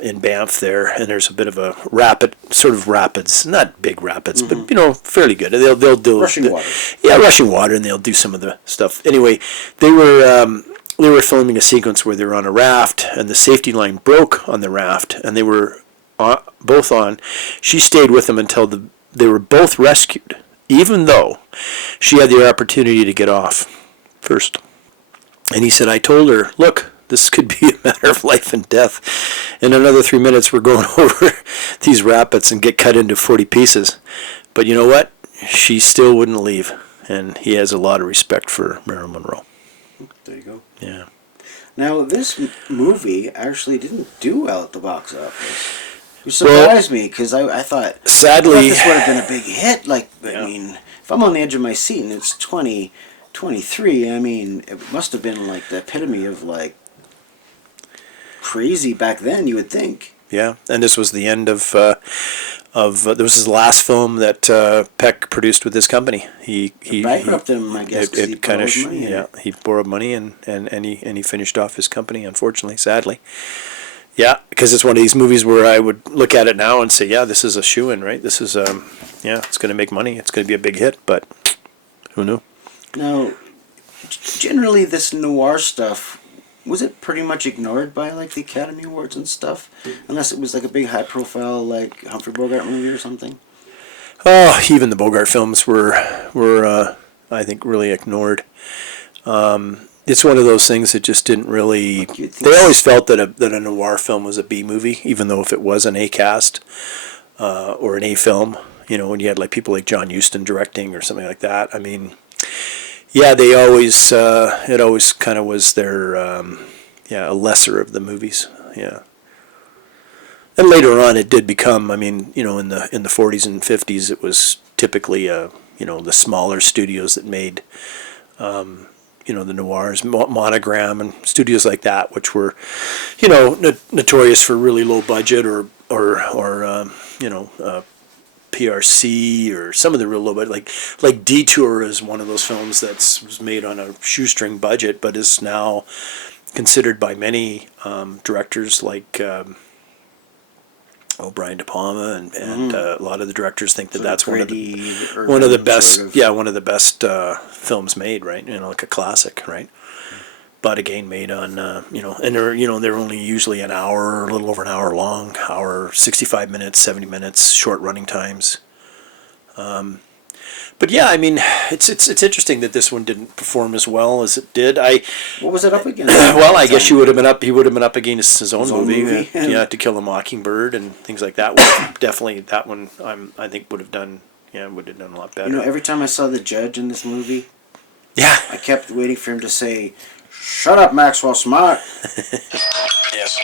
in Banff there, and there's a bit of a rapids, not big rapids, but fairly good. They'll do rushing water. Yeah, rushing water, and they'll do some of the stuff. Anyway, they were filming a sequence where they were on a raft, and the safety line broke on the raft, and they were both on. She stayed with them until they were both rescued, even though she had the opportunity to get off first. And he said, I told her, look, this could be a matter of life and death. In another 3 minutes, we're going over these rapids and get cut into 40 pieces. But you know what? She still wouldn't leave. And he has a lot of respect for Marilyn Monroe. There you go. Yeah. Now, this movie actually didn't do well at the box office. It surprised me because I thought, sadly, this would have been a big hit. If I'm on the edge of my seat and it's 2023, it must have been like the epitome of crazy back then, you would think. Yeah, and this was the end of there was his last film that Peck produced with this company. He bankrupted him, I guess. He borrowed money. Yeah, he borrowed money and he finished off his company. Unfortunately, sadly. Yeah, because it's one of these movies where I would look at it now and say, yeah, this is a shoo-in, right? This is it's going to make money. It's going to be a big hit, but who knew? Now, generally, this noir stuff, was it pretty much ignored by the Academy Awards and stuff? Unless it was a big high profile Humphrey Bogart movie or something? Oh, even the Bogart films were I think really ignored. It's one of those things that just didn't really. They always felt that a noir film was a B movie, even though if it was an A cast or an A film, when you had people like John Huston directing or something like that. Yeah, they always it always kind of was their a lesser of the movies. Yeah, and later on it did become. In the 40s and 50s it was typically the smaller studios that made the noirs, Monogram and studios like that, which were notorious for really low budget or PRC or some of the real low budget, like Detour is one of those films that was made on a shoestring budget, but is now considered by many directors like Brian De Palma and a lot of the directors think that's one of the best films made, right? Like a classic, right? But again, made on and they're only usually an hour, a little over an hour long, 65 minutes, 70 minutes, short running times. But yeah, I mean, it's interesting that this one didn't perform as well as it did. What was it up against? Well, I guess he would have been up against his own movie. movie. Yeah, To Kill a Mockingbird and things like that. Definitely that one. I think would have done a lot better. You know, every time I saw the judge in this movie, yeah, I kept waiting for him to say, "Shut up, Maxwell Smart." Yes.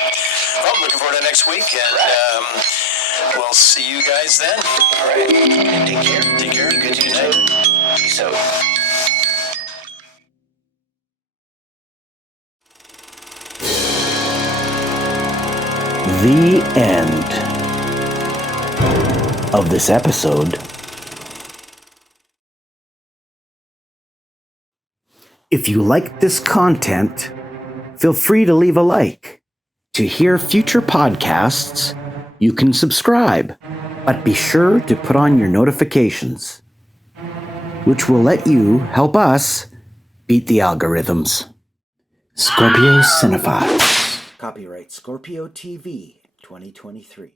Well, I'm looking forward to next week, and we'll see you guys then. All right. And take care. Take care. Be good to you too. Peace out. The end of this episode. If you like this content, feel free to leave a like. To hear future podcasts, you can subscribe, but be sure to put on your notifications, which will let you help us beat the algorithms. Scorpio Cinephiles. Copyright Scorpio TV 2023.